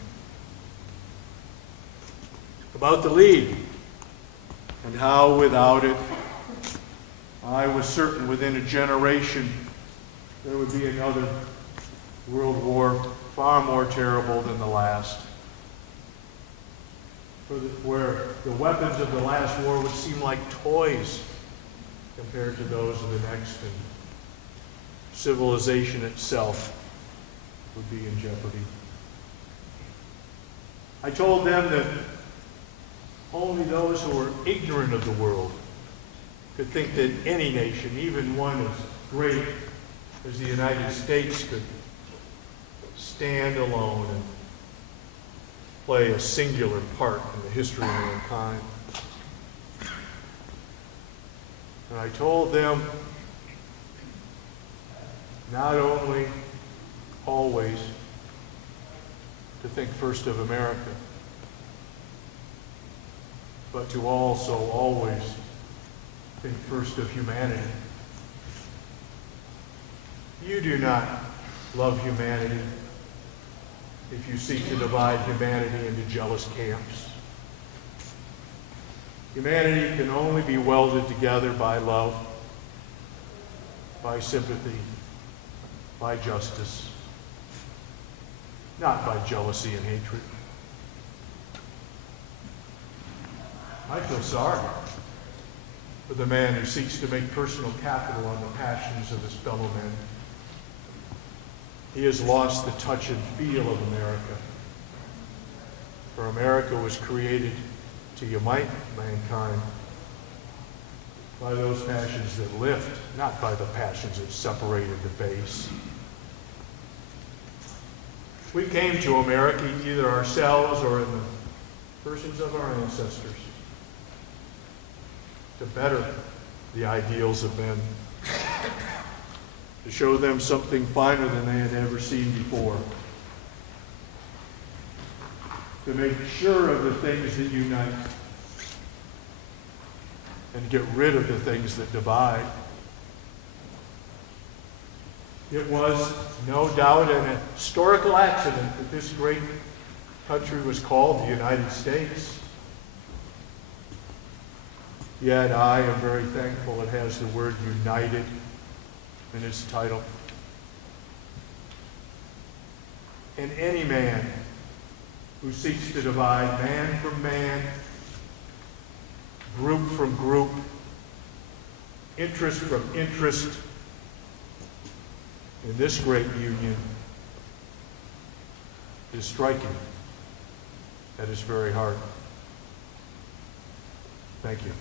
about the League, and how without it, I was certain within a generation there would be another world war far more terrible than the last, where the weapons of the last war would seem like toys compared to those of the next, and civilization itself would be in jeopardy. I told them that only those who were ignorant of the world could think that any nation, even one as great as the United States, could stand alone and play a singular part in the history of mankind. And I told them not only always to think first of America, but to also always think first of humanity. You do not love humanity if you seek to divide humanity into jealous camps. Humanity can only be welded together by love, by sympathy, by justice, not by jealousy and hatred. I feel sorry for the man who seeks to make personal capital on the passions of his fellow men. He has lost the touch and feel of America. For America was created to unite mankind by those passions that lift, not by the passions that separate and debase. We came to America, either ourselves or in the persons of our ancestors, to better the ideals of men, to show them something finer than they had ever seen before, to make sure of the things that unite, and get rid of the things that divide. It was no doubt an historical accident that this great country was called the United States. Yet I am very thankful it has the word united in its title. And any man who seeks to divide man from man, group from group, interest from interest in this great union is striking at its very heart. Thank you.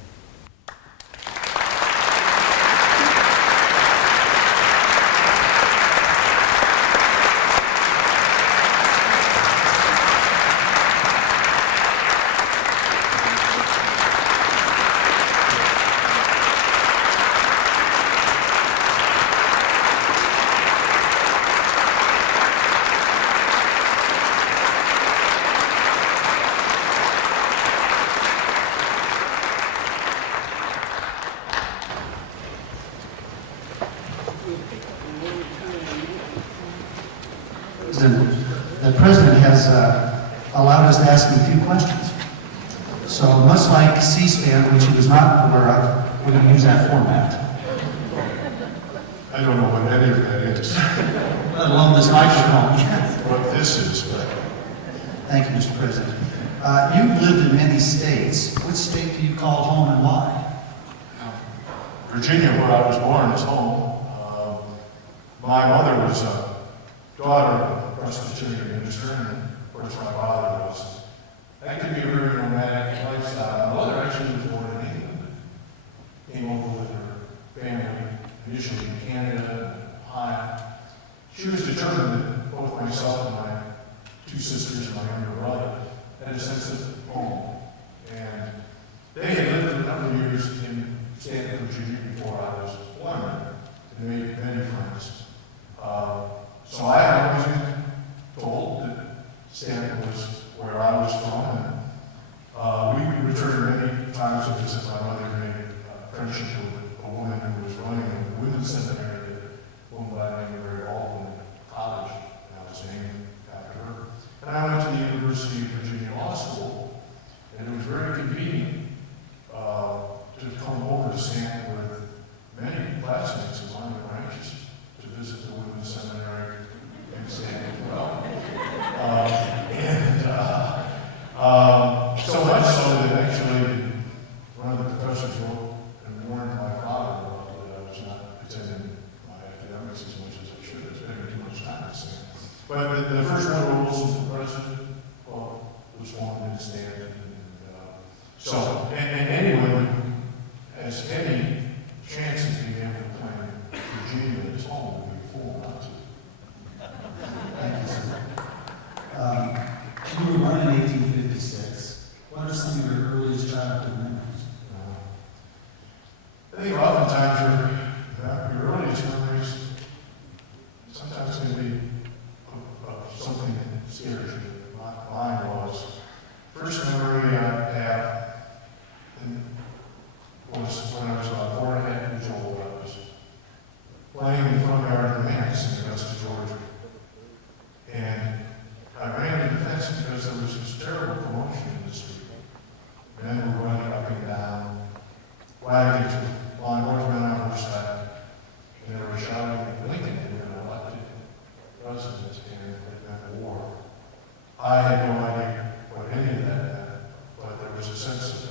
The President has allowed us to ask him a few questions. So much like C-SPAN, which he was not aware of, we're going to use that format. I don't know what any of that is, Let alone this microphone. what this is, but Thank you, Mr. President. You've lived in many states. Which state do you call home and why? Virginia, where I was born, is home. My mother was a daughter of a Presbyterian minister, and of course my father was. That could be a very nomadic lifestyle. My mother actually was born in England. Came over with her family, initially in Canada and Ohio. She was determined that both myself and my two sisters and my younger brother had a sense of home. And they had lived for a number of years in Stanton, Virginia before I was born, and made many friends. So I had always been told that Stanton was where I was from, and we returned many times to visit. My mother made a friendship with a woman who was running a women's seminary at one by the name of Baldwin College, and I was named after her. And I went to the University of Virginia Law School, and it was very convenient to come over to Stanton with many classmates of mine who were anxious to visit the women's seminary in Stanton as well. So much so that actually one of the professors wrote and warned my father that I was not attending my academics as much as I should. I was spending too much time at Stanton. But the first Woodrow Wilson for president, well, was formed in Stanton. And anyone who has any chance of being able to claim Virginia as home would be a fool not to. Thank you, sir. You were born in 1856. What are some of your earliest childhood memories? I think oftentimes your earliest memories sometimes can be of something that scares you. Mine was. First memory I have was when I was about 4.5 years old. I was playing in the front yard of the Manx in Augusta, Georgia. And I ran to the fence because there was this terrible commotion in the street. Men were running up and down, wagons with law enforcement on horseback, and they were shouting at Lincoln had been elected president and it meant war. I had no idea what any of that meant, but there was a sense of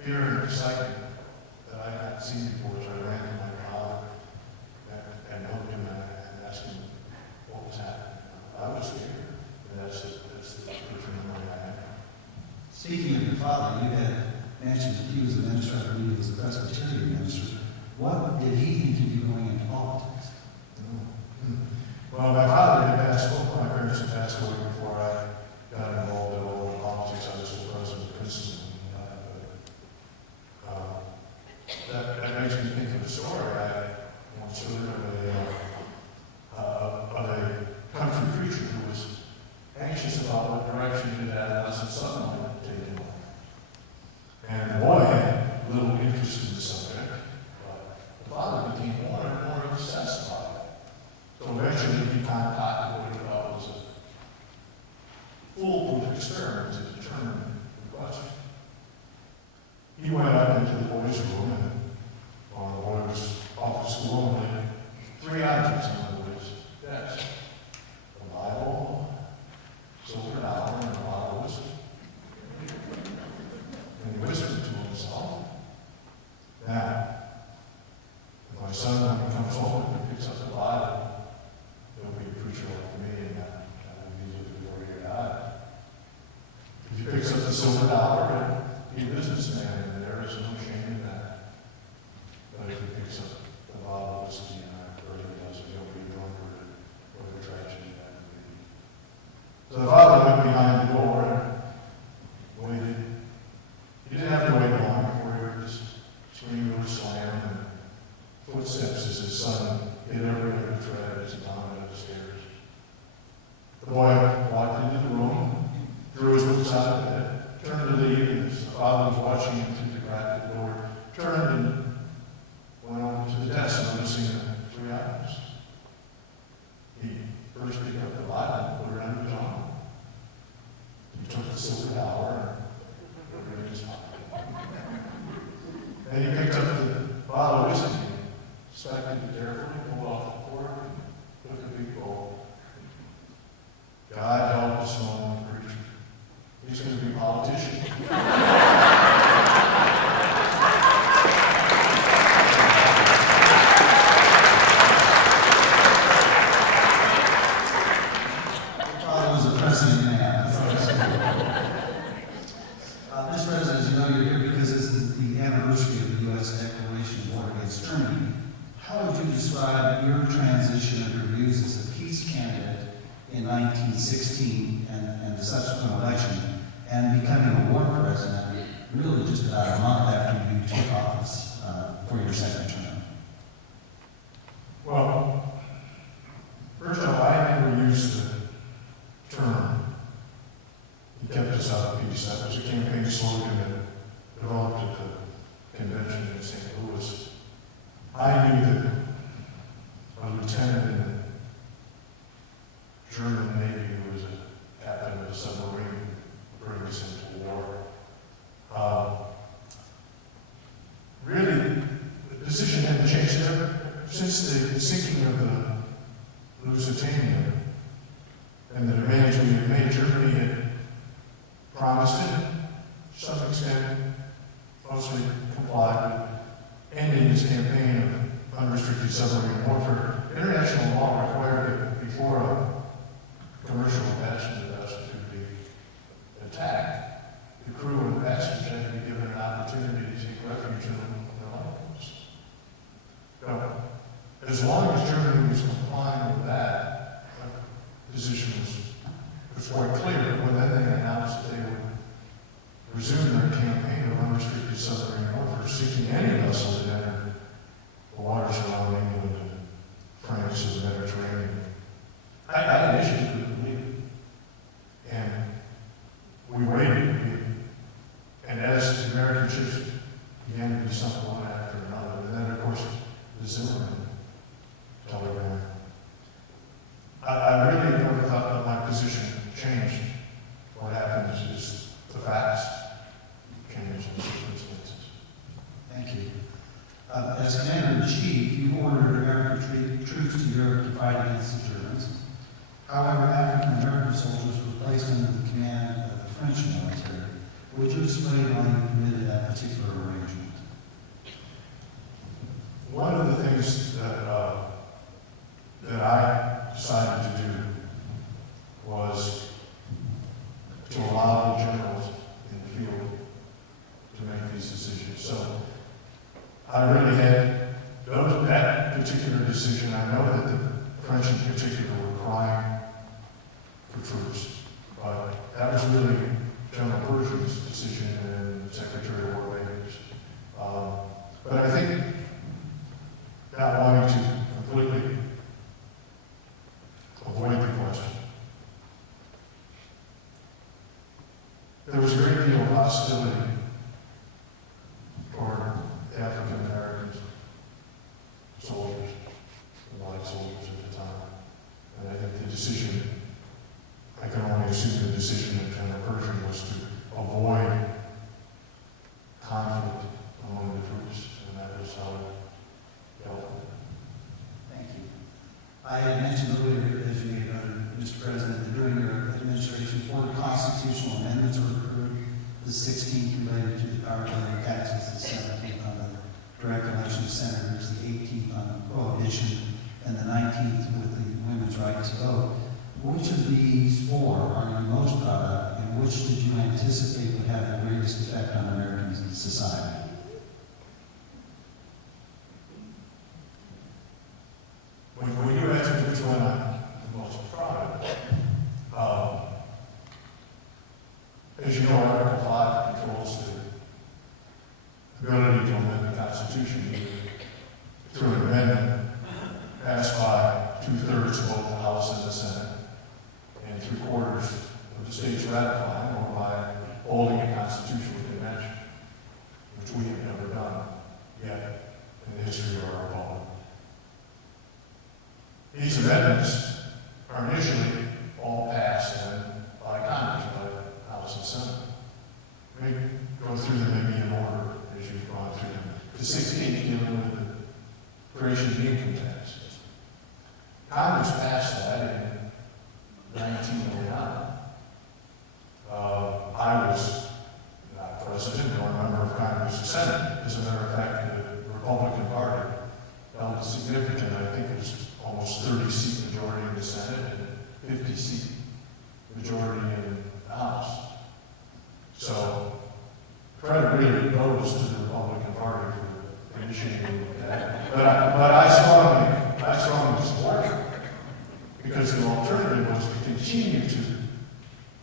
fear and excitement that I hadn't seen before, so I ran to my father and hugged him and asked him what was happening. I was scared, and that's the first memory I had. Speaking of your father, you had mentioned that he was a minister, I believe he was a Presbyterian minister. What did he think of you going into politics? Well, my father had passed, both my parents had passed away before I got involved at all in politics. I was still president of Princeton. That makes me think of a story. I once heard of a country preacher who was anxious about what direction his adolescent son might take in life. And the boy had little interest in the experiment to determine the question. He went up into the boys' room, and while the boy was off to school, and laid 3 objects on the boy's desk: a Bible, silver dollar, and a bottle of whiskey. And he whispered to himself, "Now, if my son, when he comes home and picks up the Bible, he'll be a preacher like me, and that will be the glory of God. If he picks up the silver dollar, he'll be a businessman, and there is no shame in that. But if he picks up the bottle of whiskey, and I really does, he'll be a drunkard, or the tragedy that would be." So the father went behind the door and waited. He didn't have to wait long before he heard this screen door slam and footsteps as his son hit every other tread as he bounded upstairs. The boy walked into the room, threw his books out of bed, turned to leave, and as the father was watching him through the cracked door, turned and went over to the desk, noticing the 3 items. He first picked up the Bible and put it under his arm. He took the silver dollar and put it in his pocket. Then he picked up the bottle of whiskey, inspected it carefully, pulled off the cork, and took a big bowl. God help us small preacher. He's going to be a politician. Father was a pressing man. Mr. President, as you know, you're here because this is the anniversary of the U.S. Declaration of War Against Germany. How would you describe your transition of your views as a peace candidate in 1916 and the subsequent election, and becoming a war president really just about a month after you took office for your second term? Well, first of all, I never used the term "he kept us out of peace." That was a campaign slogan that developed at the convention in St. Louis. I knew that a lieutenant in the German Navy who was a captain of a submarine bring us into war. Really, the position hadn't changed ever since the sinking of the Lusitania and the demands we had made. Germany had promised it, to some extent, mostly complied with ending this campaign of unrestricted submarine warfare. International law required that before a commercial passenger vessel could be attacked, the crew and the passengers had to be given an opportunity to take refuge in the lifeboats. So, as long as Germany was complying with that, the position was quite clear. When then they announced that they would resume their campaign of unrestricted submarine warfare, seeking any vessel that entered the waters around England and France and the Mediterranean. I initially couldn't believe it. And we waited. And as the American ships began to be sunk one after another, and then, of course, the Zimmerman telegram. I really never thought that my position changed. What happens is the facts change in circumstances. Thank you. As Commander-in-Chief, you ordered American troops to Europe to fight against the Germans. However, African-American soldiers were placed under the command of the French military. Would you explain why you permitted that particular arrangement? One of the things that I decided to do was to allow the generals in the field to make these decisions. So I really had that particular decision. I know that the French in particular were crying for troops, but that was really General Pershing's decision and Secretary of War Baker's. But I think not wanting to completely avoid the question, there was a great deal of hostility toward the African Americans, soldiers, the white soldiers at the time. And I think the decision, I can only assume the decision of General you anticipate would have the greatest effect on American society? When you ask me which one I'm the most proud of, as you know, Article 5 controls the ability to amend the Constitution through an amendment passed by 2/3 of both the House and the Senate, and 3/4 of the states ratifying, or by holding a constitutional convention, which we have never done yet in the history of our republic. These amendments are initially all passed by Congress, by the House and Senate. Let me go through them maybe in order as you've gone through them. The 16th dealing with the creation of the income tax. Congress passed that in 1909. I was not president nor a member of Congress or Senate. As a matter of fact, the Republican Party held a significant, I think it was almost 30-seat majority in the Senate and 50-seat majority in the House. So credit really goes to the Republican Party for initiating that. But I strongly support it, because the alternative was to continue to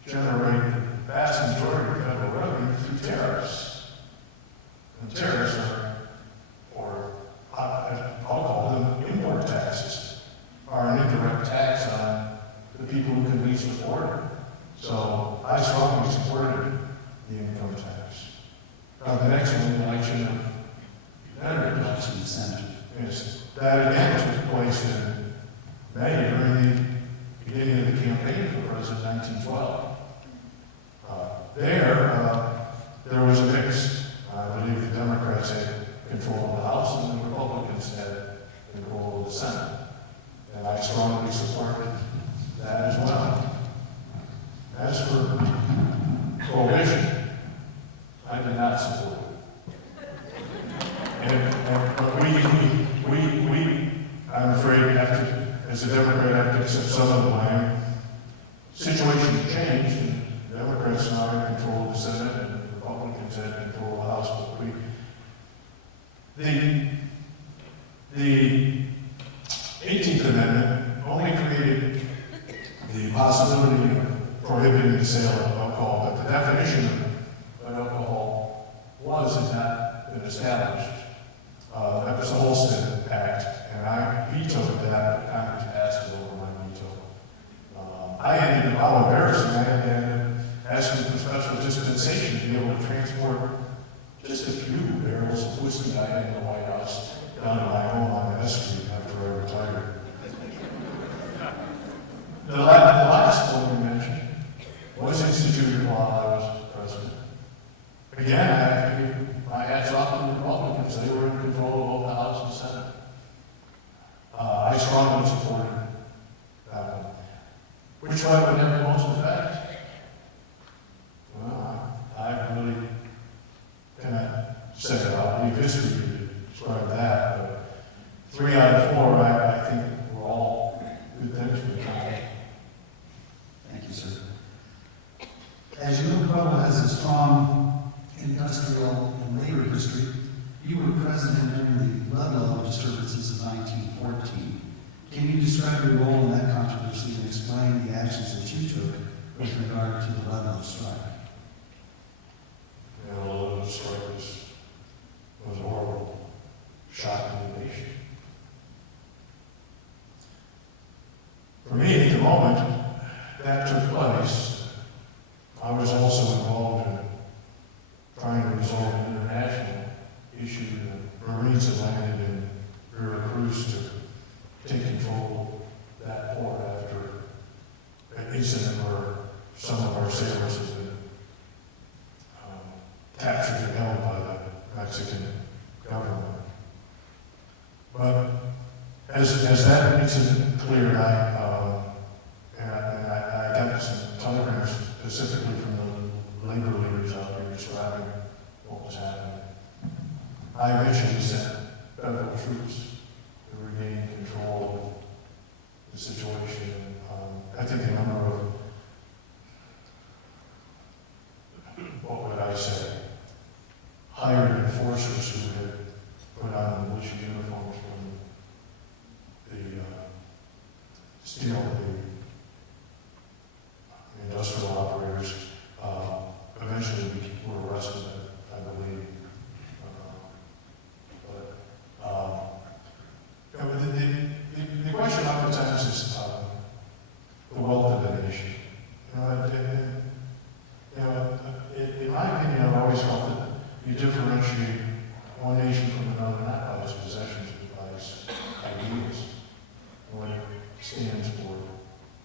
generate the vast majority of federal revenue through tariffs. And tariffs I'll call them import taxes, are an indirect tax on the people who can least afford it. So I strongly supported the income tax. The next one, the election of senators. Yes, that again took place in May during the beginning of the campaign for president in 1912. There was a mix. I believe the Democrats had control of the House and the Republicans had control of the Senate. And I strongly supported that as well. As for prohibition, I did not support it. But I'm afraid, as a Democrat, I have to accept some of the blame. Situation changed, and the Democrats now had control of the Senate, and the Republicans had control of the House. But the 18th Amendment only created the possibility of prohibiting the sale of alcohol, but the definition of alcohol had not been established. That was the Holstead Act, and I vetoed that, but Congress passed it over my veto. I ended up, how embarrassing, I ended up asking for special dispensation to be able to transport just a few barrels of whiskey I had in the White House down to my home on S Street after I retired. The last one we mentioned was instituted while I was president. Again, I have to give my hats off to the Republicans. They were in control of both the House and Senate. I strongly supported that one. Which one would have the most effect? Well, I really cannot say it. I'll leave history to describe that. But 3 out of 4, I think, were all good things for the country. Thank you, sir. As you know, Pueblo has a strong industrial and labor history. You were president during the Pueblo disturbances of 1914. Can you describe your role in that controversy and explain the actions that you took with regard to the Pueblo strike? The Pueblo strike was a horrible shock to the nation. For me, at the moment that took place, I was also involved in trying to resolve an international issue. The Marines had landed in Veracruz to take control of that port after an incident where some of our sailors had been captured and held by the Mexican government. But as that incident cleared, I got some telegrams specifically from the labor leaders out there describing what was happening. I eventually sent federal troops to regain control of the situation. I think a number of I say, hired enforcers who had put on militia uniforms from the steel, the industrial operators, eventually were arrested, I believe. The question oftentimes is the wealth of the nation. In my opinion, I've always felt that you differentiate one nation from another not by its possessions, but by its ideals, what it stands for,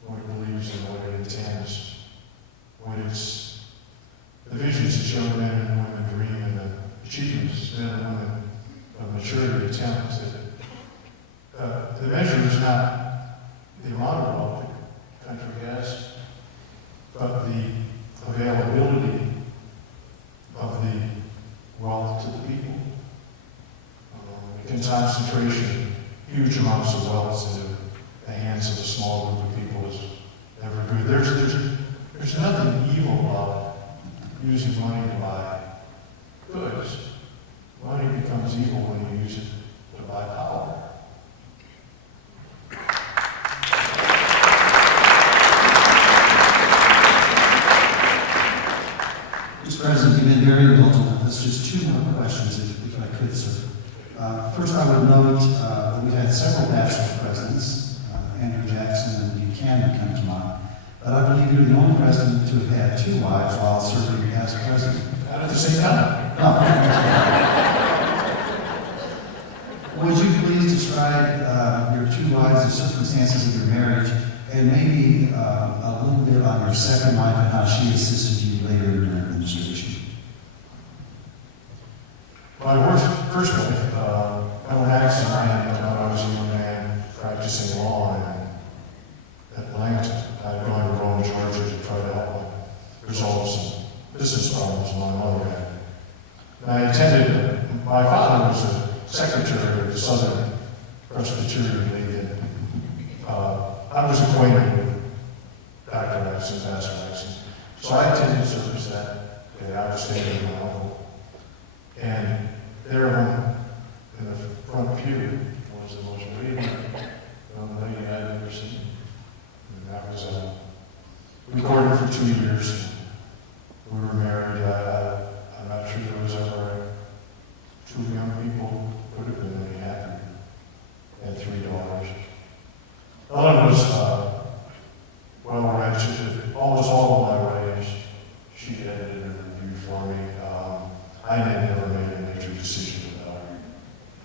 what it believes in, what it intends, what its the visions that young men and women dream, and the achievements men and women of maturity attempt. The measure is not the amount of wealth the country has, but the availability of the wealth to the people. In concentration, huge amounts of wealth into the hands of a small group of people is never good. There's nothing evil about using money to buy goods. Money becomes evil when you use it to buy power. Mr. President, you've been very indulgent with us. Just two more questions, if I could, sir. First, I would note that we've had several national presidents, Andrew Jackson and Buchanan come to mind, but I believe you're the only president to have had two wives while serving as president. Not at the same time. No. Would you please describe your two wives, the circumstances of your marriage, and maybe a little bit on your second wife and how she assisted you later in your administration? My first wife, Ellen Axon, I had when I was a young man practicing law in Atlanta. I had gone to Rome, Georgia to try to help resolve some business problems my mother had. And I attended, my father was the secretary of the Southern Presbyterian League, and I was acquainted with Dr. Axon, Pastor Axon. So I attended service that day. I was staying with my uncle. And there in the front pew was the most radiant young lady I'd ever seen. And that was recorded for 2 years. We were married. I'm not sure there was ever two young people could have been any happier. And 3 daughters. Ellen was well-read. She did almost all of my writings. She edited and reviewed for me. I had never made a major decision without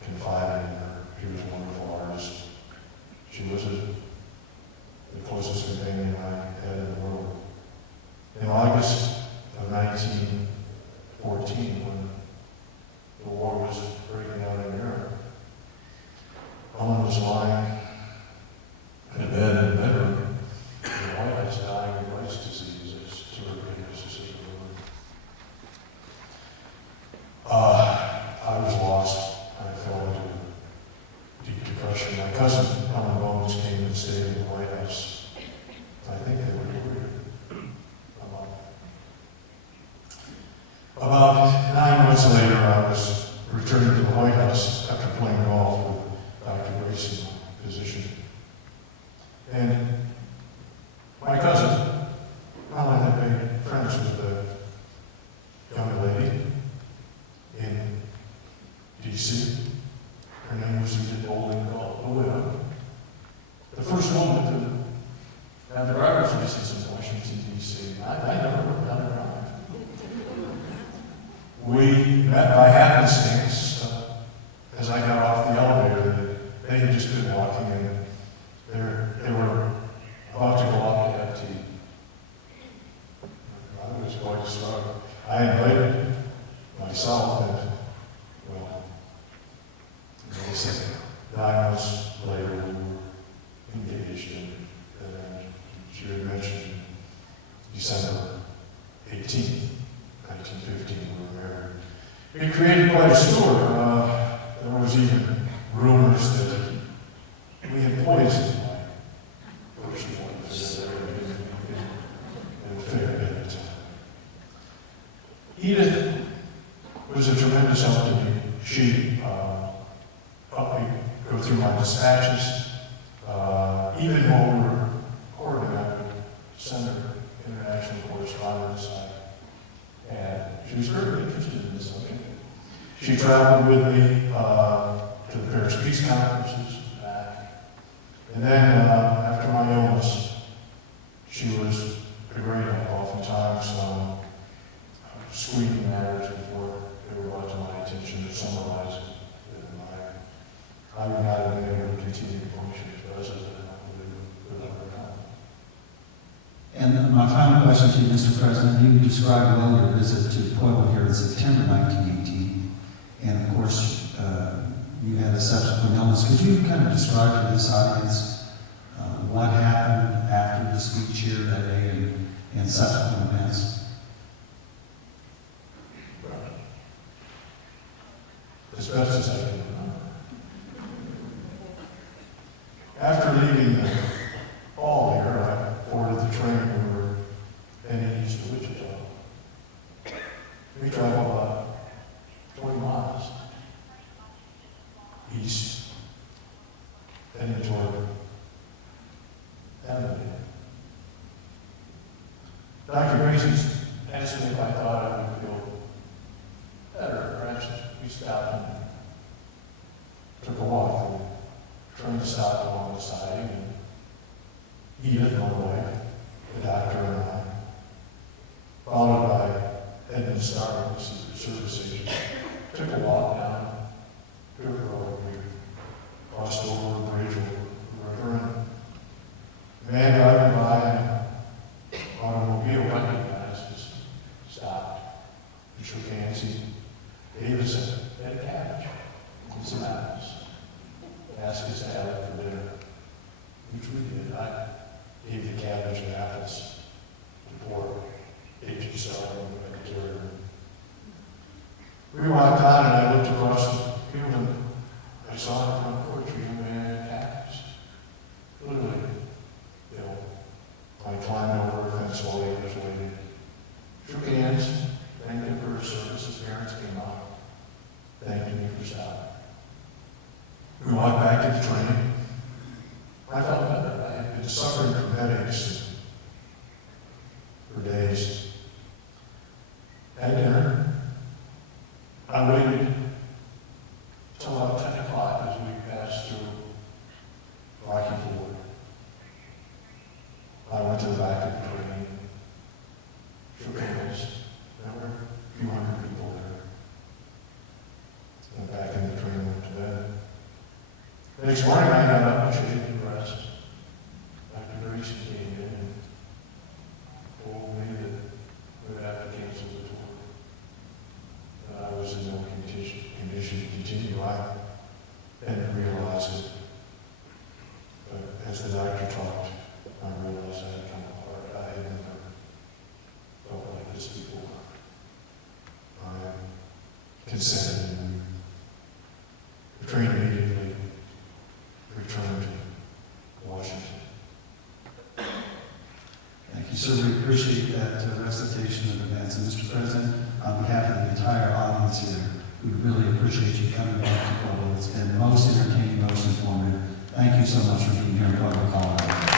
confiding in her. She was a wonderful artist. She was the closest companion I had in the world. In August of 1914, when the war was breaking out in Europe, Ellen was lying in a bed in the bedroom. The wife was dying of Wright's disease. It's tuberculosis. I was lost. I fell into deep depression. My cousin, Ellen Bones, came and stayed in the White House. I think they were worried about that. About 9 months later, I was returning to the White House after playing golf with Dr. Gracie, physician. And my cousin, Ellen, had made friends with a young lady in D.C. Her name was Edith Bowling, the widow. The first woman to have the driver's license in Washington, D.C. I never wrote down her name. We met by happenstance as I got off the elevator. They had just been walking in. They were about to go out to have tea. I was quite struck. I invited myself and, well, they said 9 months later we were engaged, and she had mentioned December 18th, 1915, we were married. It created quite a stir. There was even rumors that we had poisoned my first wife, and fair bit. Edith was a tremendous help to me. She helped me go through my dispatches. Even while we were recording, I would send her international correspondence. And she was very interested in this subject. She traveled with me to the Paris Peace Conferences and back. And then after my illness, she was a great help, oftentimes screening matters before they were brought to my attention or summarizing it. I would not have been able to continue to function as president without her help. And my final question to you, Mr. President, you described well your visit to Pueblo here in September 1918, and of course, you had a subsequent illness. Could you kind of describe for this audience what happened after the speech here that day and subsequent events? As best as I can remember. After leaving the hall here, I boarded the train. We were heading east to Wichita. We traveled about 20 miles east, heading toward Edmonton. Dr. Gracie asked me if I thought I would feel better. Perhaps we stopped and took a walk. The train stopped along the side, and Edith, my wife, the doctor, and I, followed by Edmund Starr, the service agent, took a walk down to the road. We crossed over a bridge over the river, and a man driving by an automobile recognized us, stopped, and shook hands. He gave us a head cabbage and some apples. Asked us to have it for dinner, which we did. I gave the cabbage and apples to poor aged Starr and the carrier. We walked on, and I looked across the field, and I saw in the front porch a young man in khakis. Literally, I climbed over a fence while he was waiting. Shook hands, thanked him for his service. His parents came out, thanked me for stopping. We walked back to the train. I felt better. I had been suffering from headaches for days. At dinner, I waited till about 10 o'clock as we passed through Rocky Ford. I went to the back of the train, shook hands. There were a few hundred people there. Went back in the train and went to bed. The next morning, I got up and shaved and dressed. Dr. Gracie came in and told me that we would have to cancel the tour. That I was in no condition to continue. I hadn't realized it. But as the doctor talked, I realized I had come apart. I had never felt like this before. I consented, and the train immediately returned to Washington. Thank you, sir. We appreciate that recitation of events. And Mr. President, on behalf of the entire audience here, we really appreciate you coming back to Pueblo. It's been most entertaining, most informative. Thank you so much for being here in Pueblo, Colorado.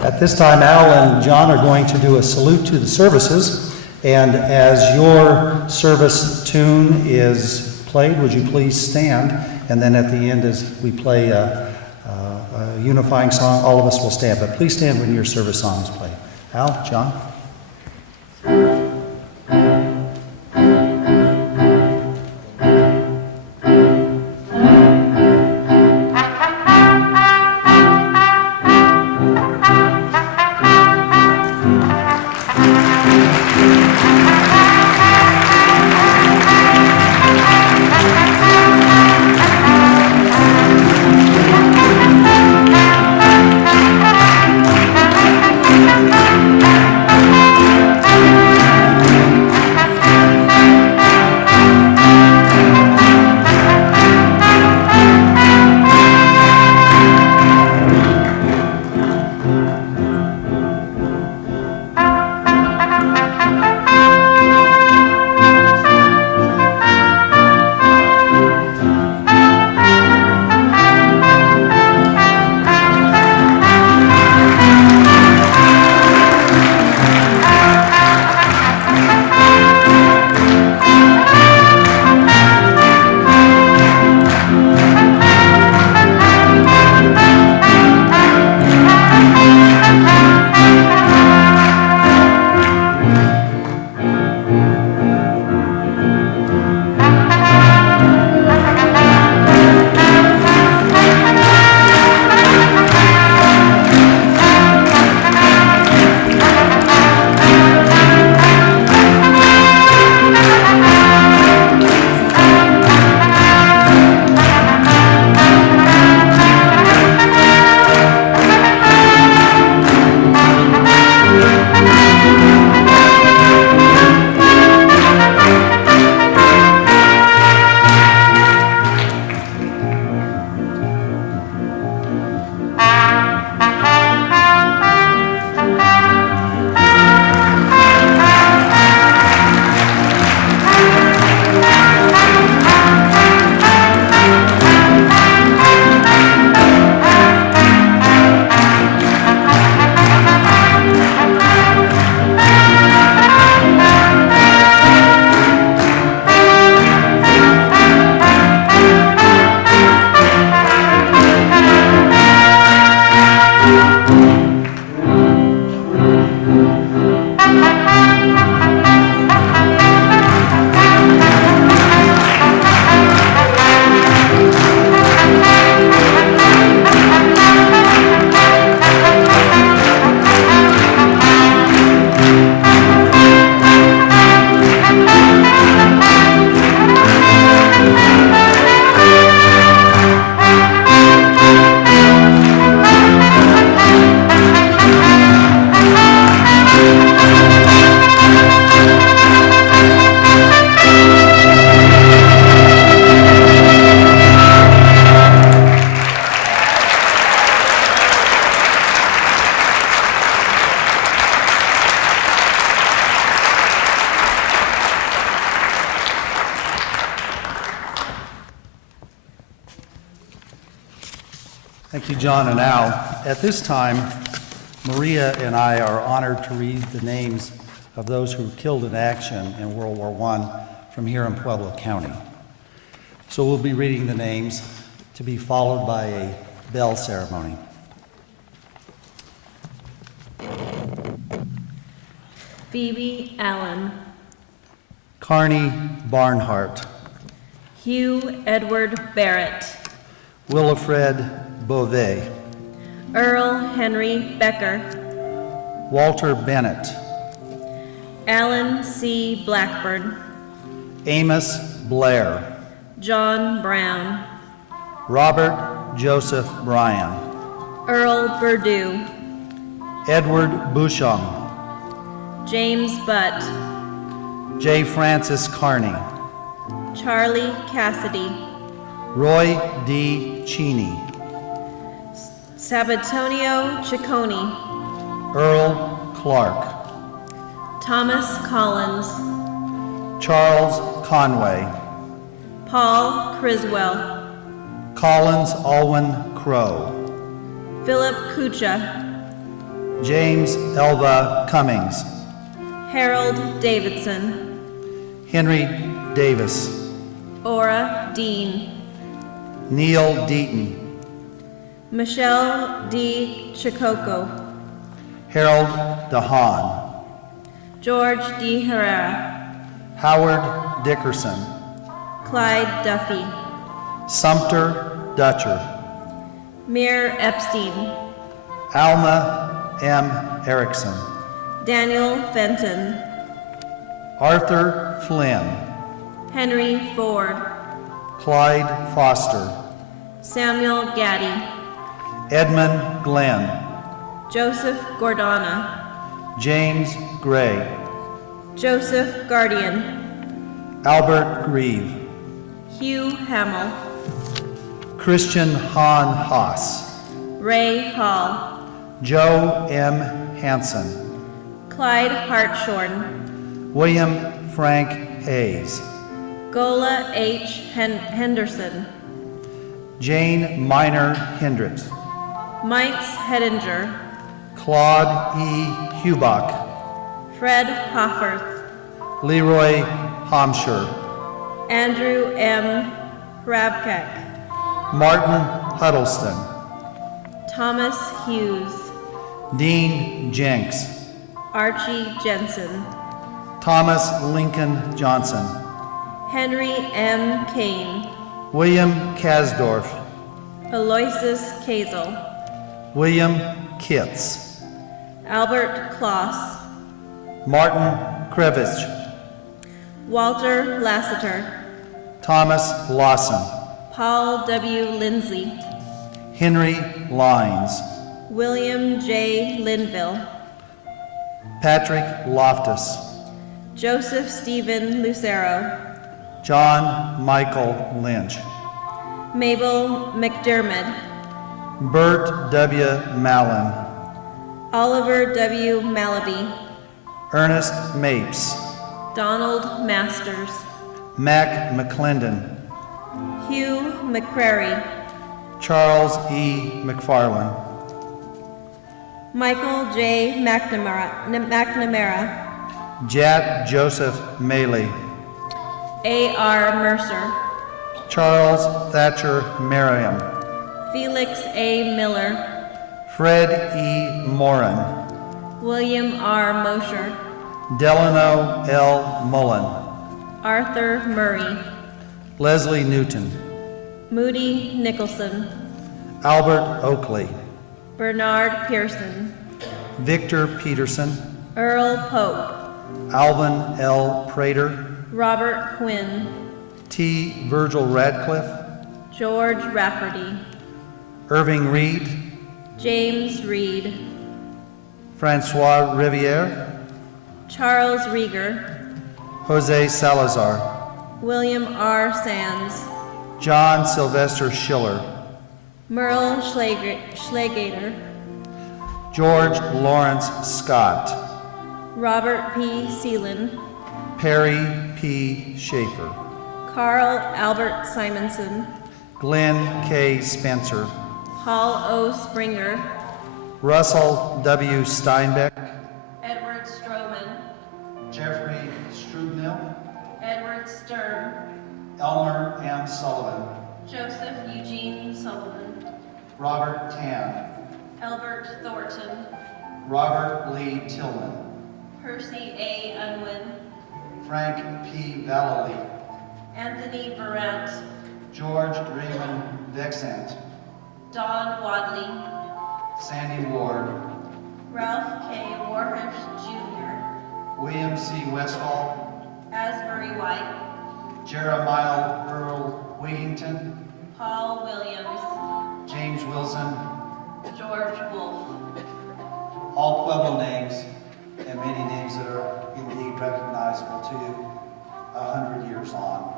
At this time, Al and John are going to do a salute to the services. And as your service tune is played, would you please stand? And then at the end, as we play a unifying song, all of us will stand. But please stand when your service song is played. Al, John? Thank you, John and Al. At this time, Maria and I are honored to read the names of those who were killed in action in World War I from here in Pueblo County. So we'll be reading the names to be followed by a bell ceremony. Phoebe Allen, Carney Barnhart, Hugh Edward Barrett, Willifred Beauvais, Earl Henry Becker, Walter Bennett, Alan C. Blackburn, Amos Blair, John Brown, Robert Joseph Bryan, Earl Perdue, Edward Bouchon, James Butt, J. Francis Carney, Charlie Cassidy, Roy D. Cheney, Sabatonio Ciccone, Earl Clark, Thomas Collins, Charles Conway, Paul Criswell, Collins Alwyn Crow, Philip Kucha, James Elva Cummings, Harold Davidson, Henry Davis, Ora Dean, Neil Deaton, Michelle D. Chicoco, Harold DeHaan, George D. Herrera, Howard Dickerson, Clyde Duffy, Sumter Dutcher, Mir Epstein, Alma M. Erickson, Daniel Fenton, Arthur Flynn, Henry Ford, Clyde Foster, Samuel Gaddy, Edmund Glenn, Joseph Gordana, James Gray, Joseph Guardian, Albert Grieve, Hugh Hamill, Christian Hahn Haas, Ray Hall, Joe M. Hansen, Clyde Hartshorn, William Frank Hayes, Gola H. Henderson, Jane Minor Hendricks, Mites Hedinger, Claude E. Hubach, Fred Hofferth, Leroy Homsher, Andrew M. Hrabkek, Martin Huddleston, Thomas Hughes, Dean Jenks, Archie Jensen, Thomas Lincoln Johnson, Henry M. Kane, William Kasdorf, Aloysius Kazel, William Kitts, Albert Kloss, Martin Krevich, Walter Lassiter, Thomas Lawson, Paul W. Lindsay, Henry Lines, William J. Linville, Patrick Loftus, Joseph Stephen Lucero, John Michael Lynch, Mabel McDermott, Bert W. Mallon, Oliver W. Malaby, Ernest Mapes, Donald Masters, Mac McClendon, Hugh McCrary, Charles E. McFarland, Michael J. McNamara, Jat Joseph Maley, A.R. Mercer, Charles Thatcher Merriam, Felix A. Miller, Fred E. Morin, William R. Mosher, Delano L. Mullen, Arthur Murray, Leslie Newton, Moody Nicholson, Albert Oakley, Bernard Pearson, Victor Peterson, Earl Pope, Alvin L. Prater, Robert Quinn, T. Virgil Radcliffe, George Rafferty, Irving Reed, James Reed, Francois Riviere, Charles Rieger, Jose Salazar, William R. Sands, John Sylvester Schiller, Merle Schlegater, George Lawrence Scott, Robert P. Seelan, Perry P. Schaefer, Carl Albert Simonson, Glenn K. Spencer, Paul O. Springer, Russell W. Steinbeck, Edward Stroman, Jeffrey Strubnil, Edward Stern, Elmer M. Sullivan, Joseph Eugene Sullivan, Robert Tan, Albert Thornton, Robert Lee Tillman, Percy A. Unwin, Frank P. Vallely, Anthony Barrett, George Raymond Vexant, Don Wadley, Sandy Ward, Ralph K. Warhurst Jr., William C. Westfall, Asbury White, Jeremiah Earl Wheatington, Paul Williams, James Wilson, George Wolfe. all Pueblo names, and many names that are indeed recognizable to you 100 years on.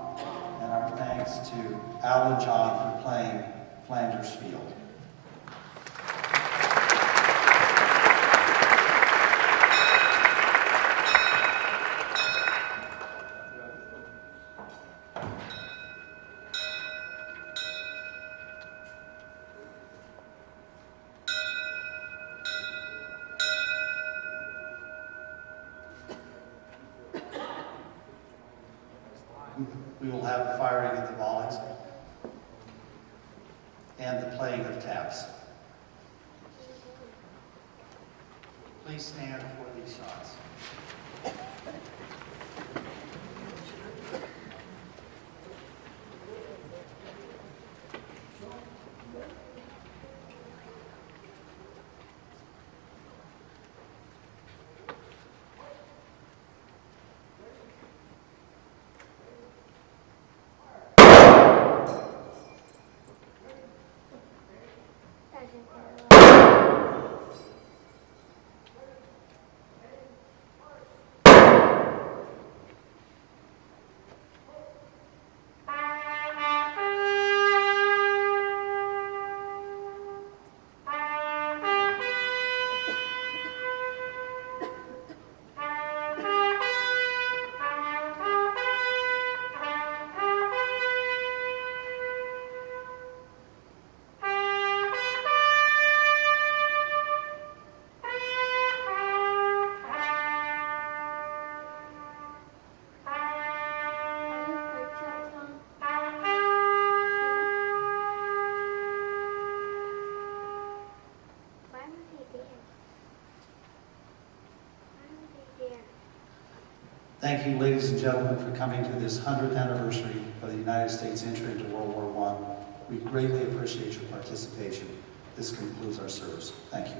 And our thanks to Al and John for playing Flanders Field. We will have the firing of the volleys and the playing of taps. Please stand for these shots. Thank you, ladies and gentlemen, for coming to this 100th anniversary of the United States entry into World War I. We greatly appreciate your participation. This concludes our service. Thank you.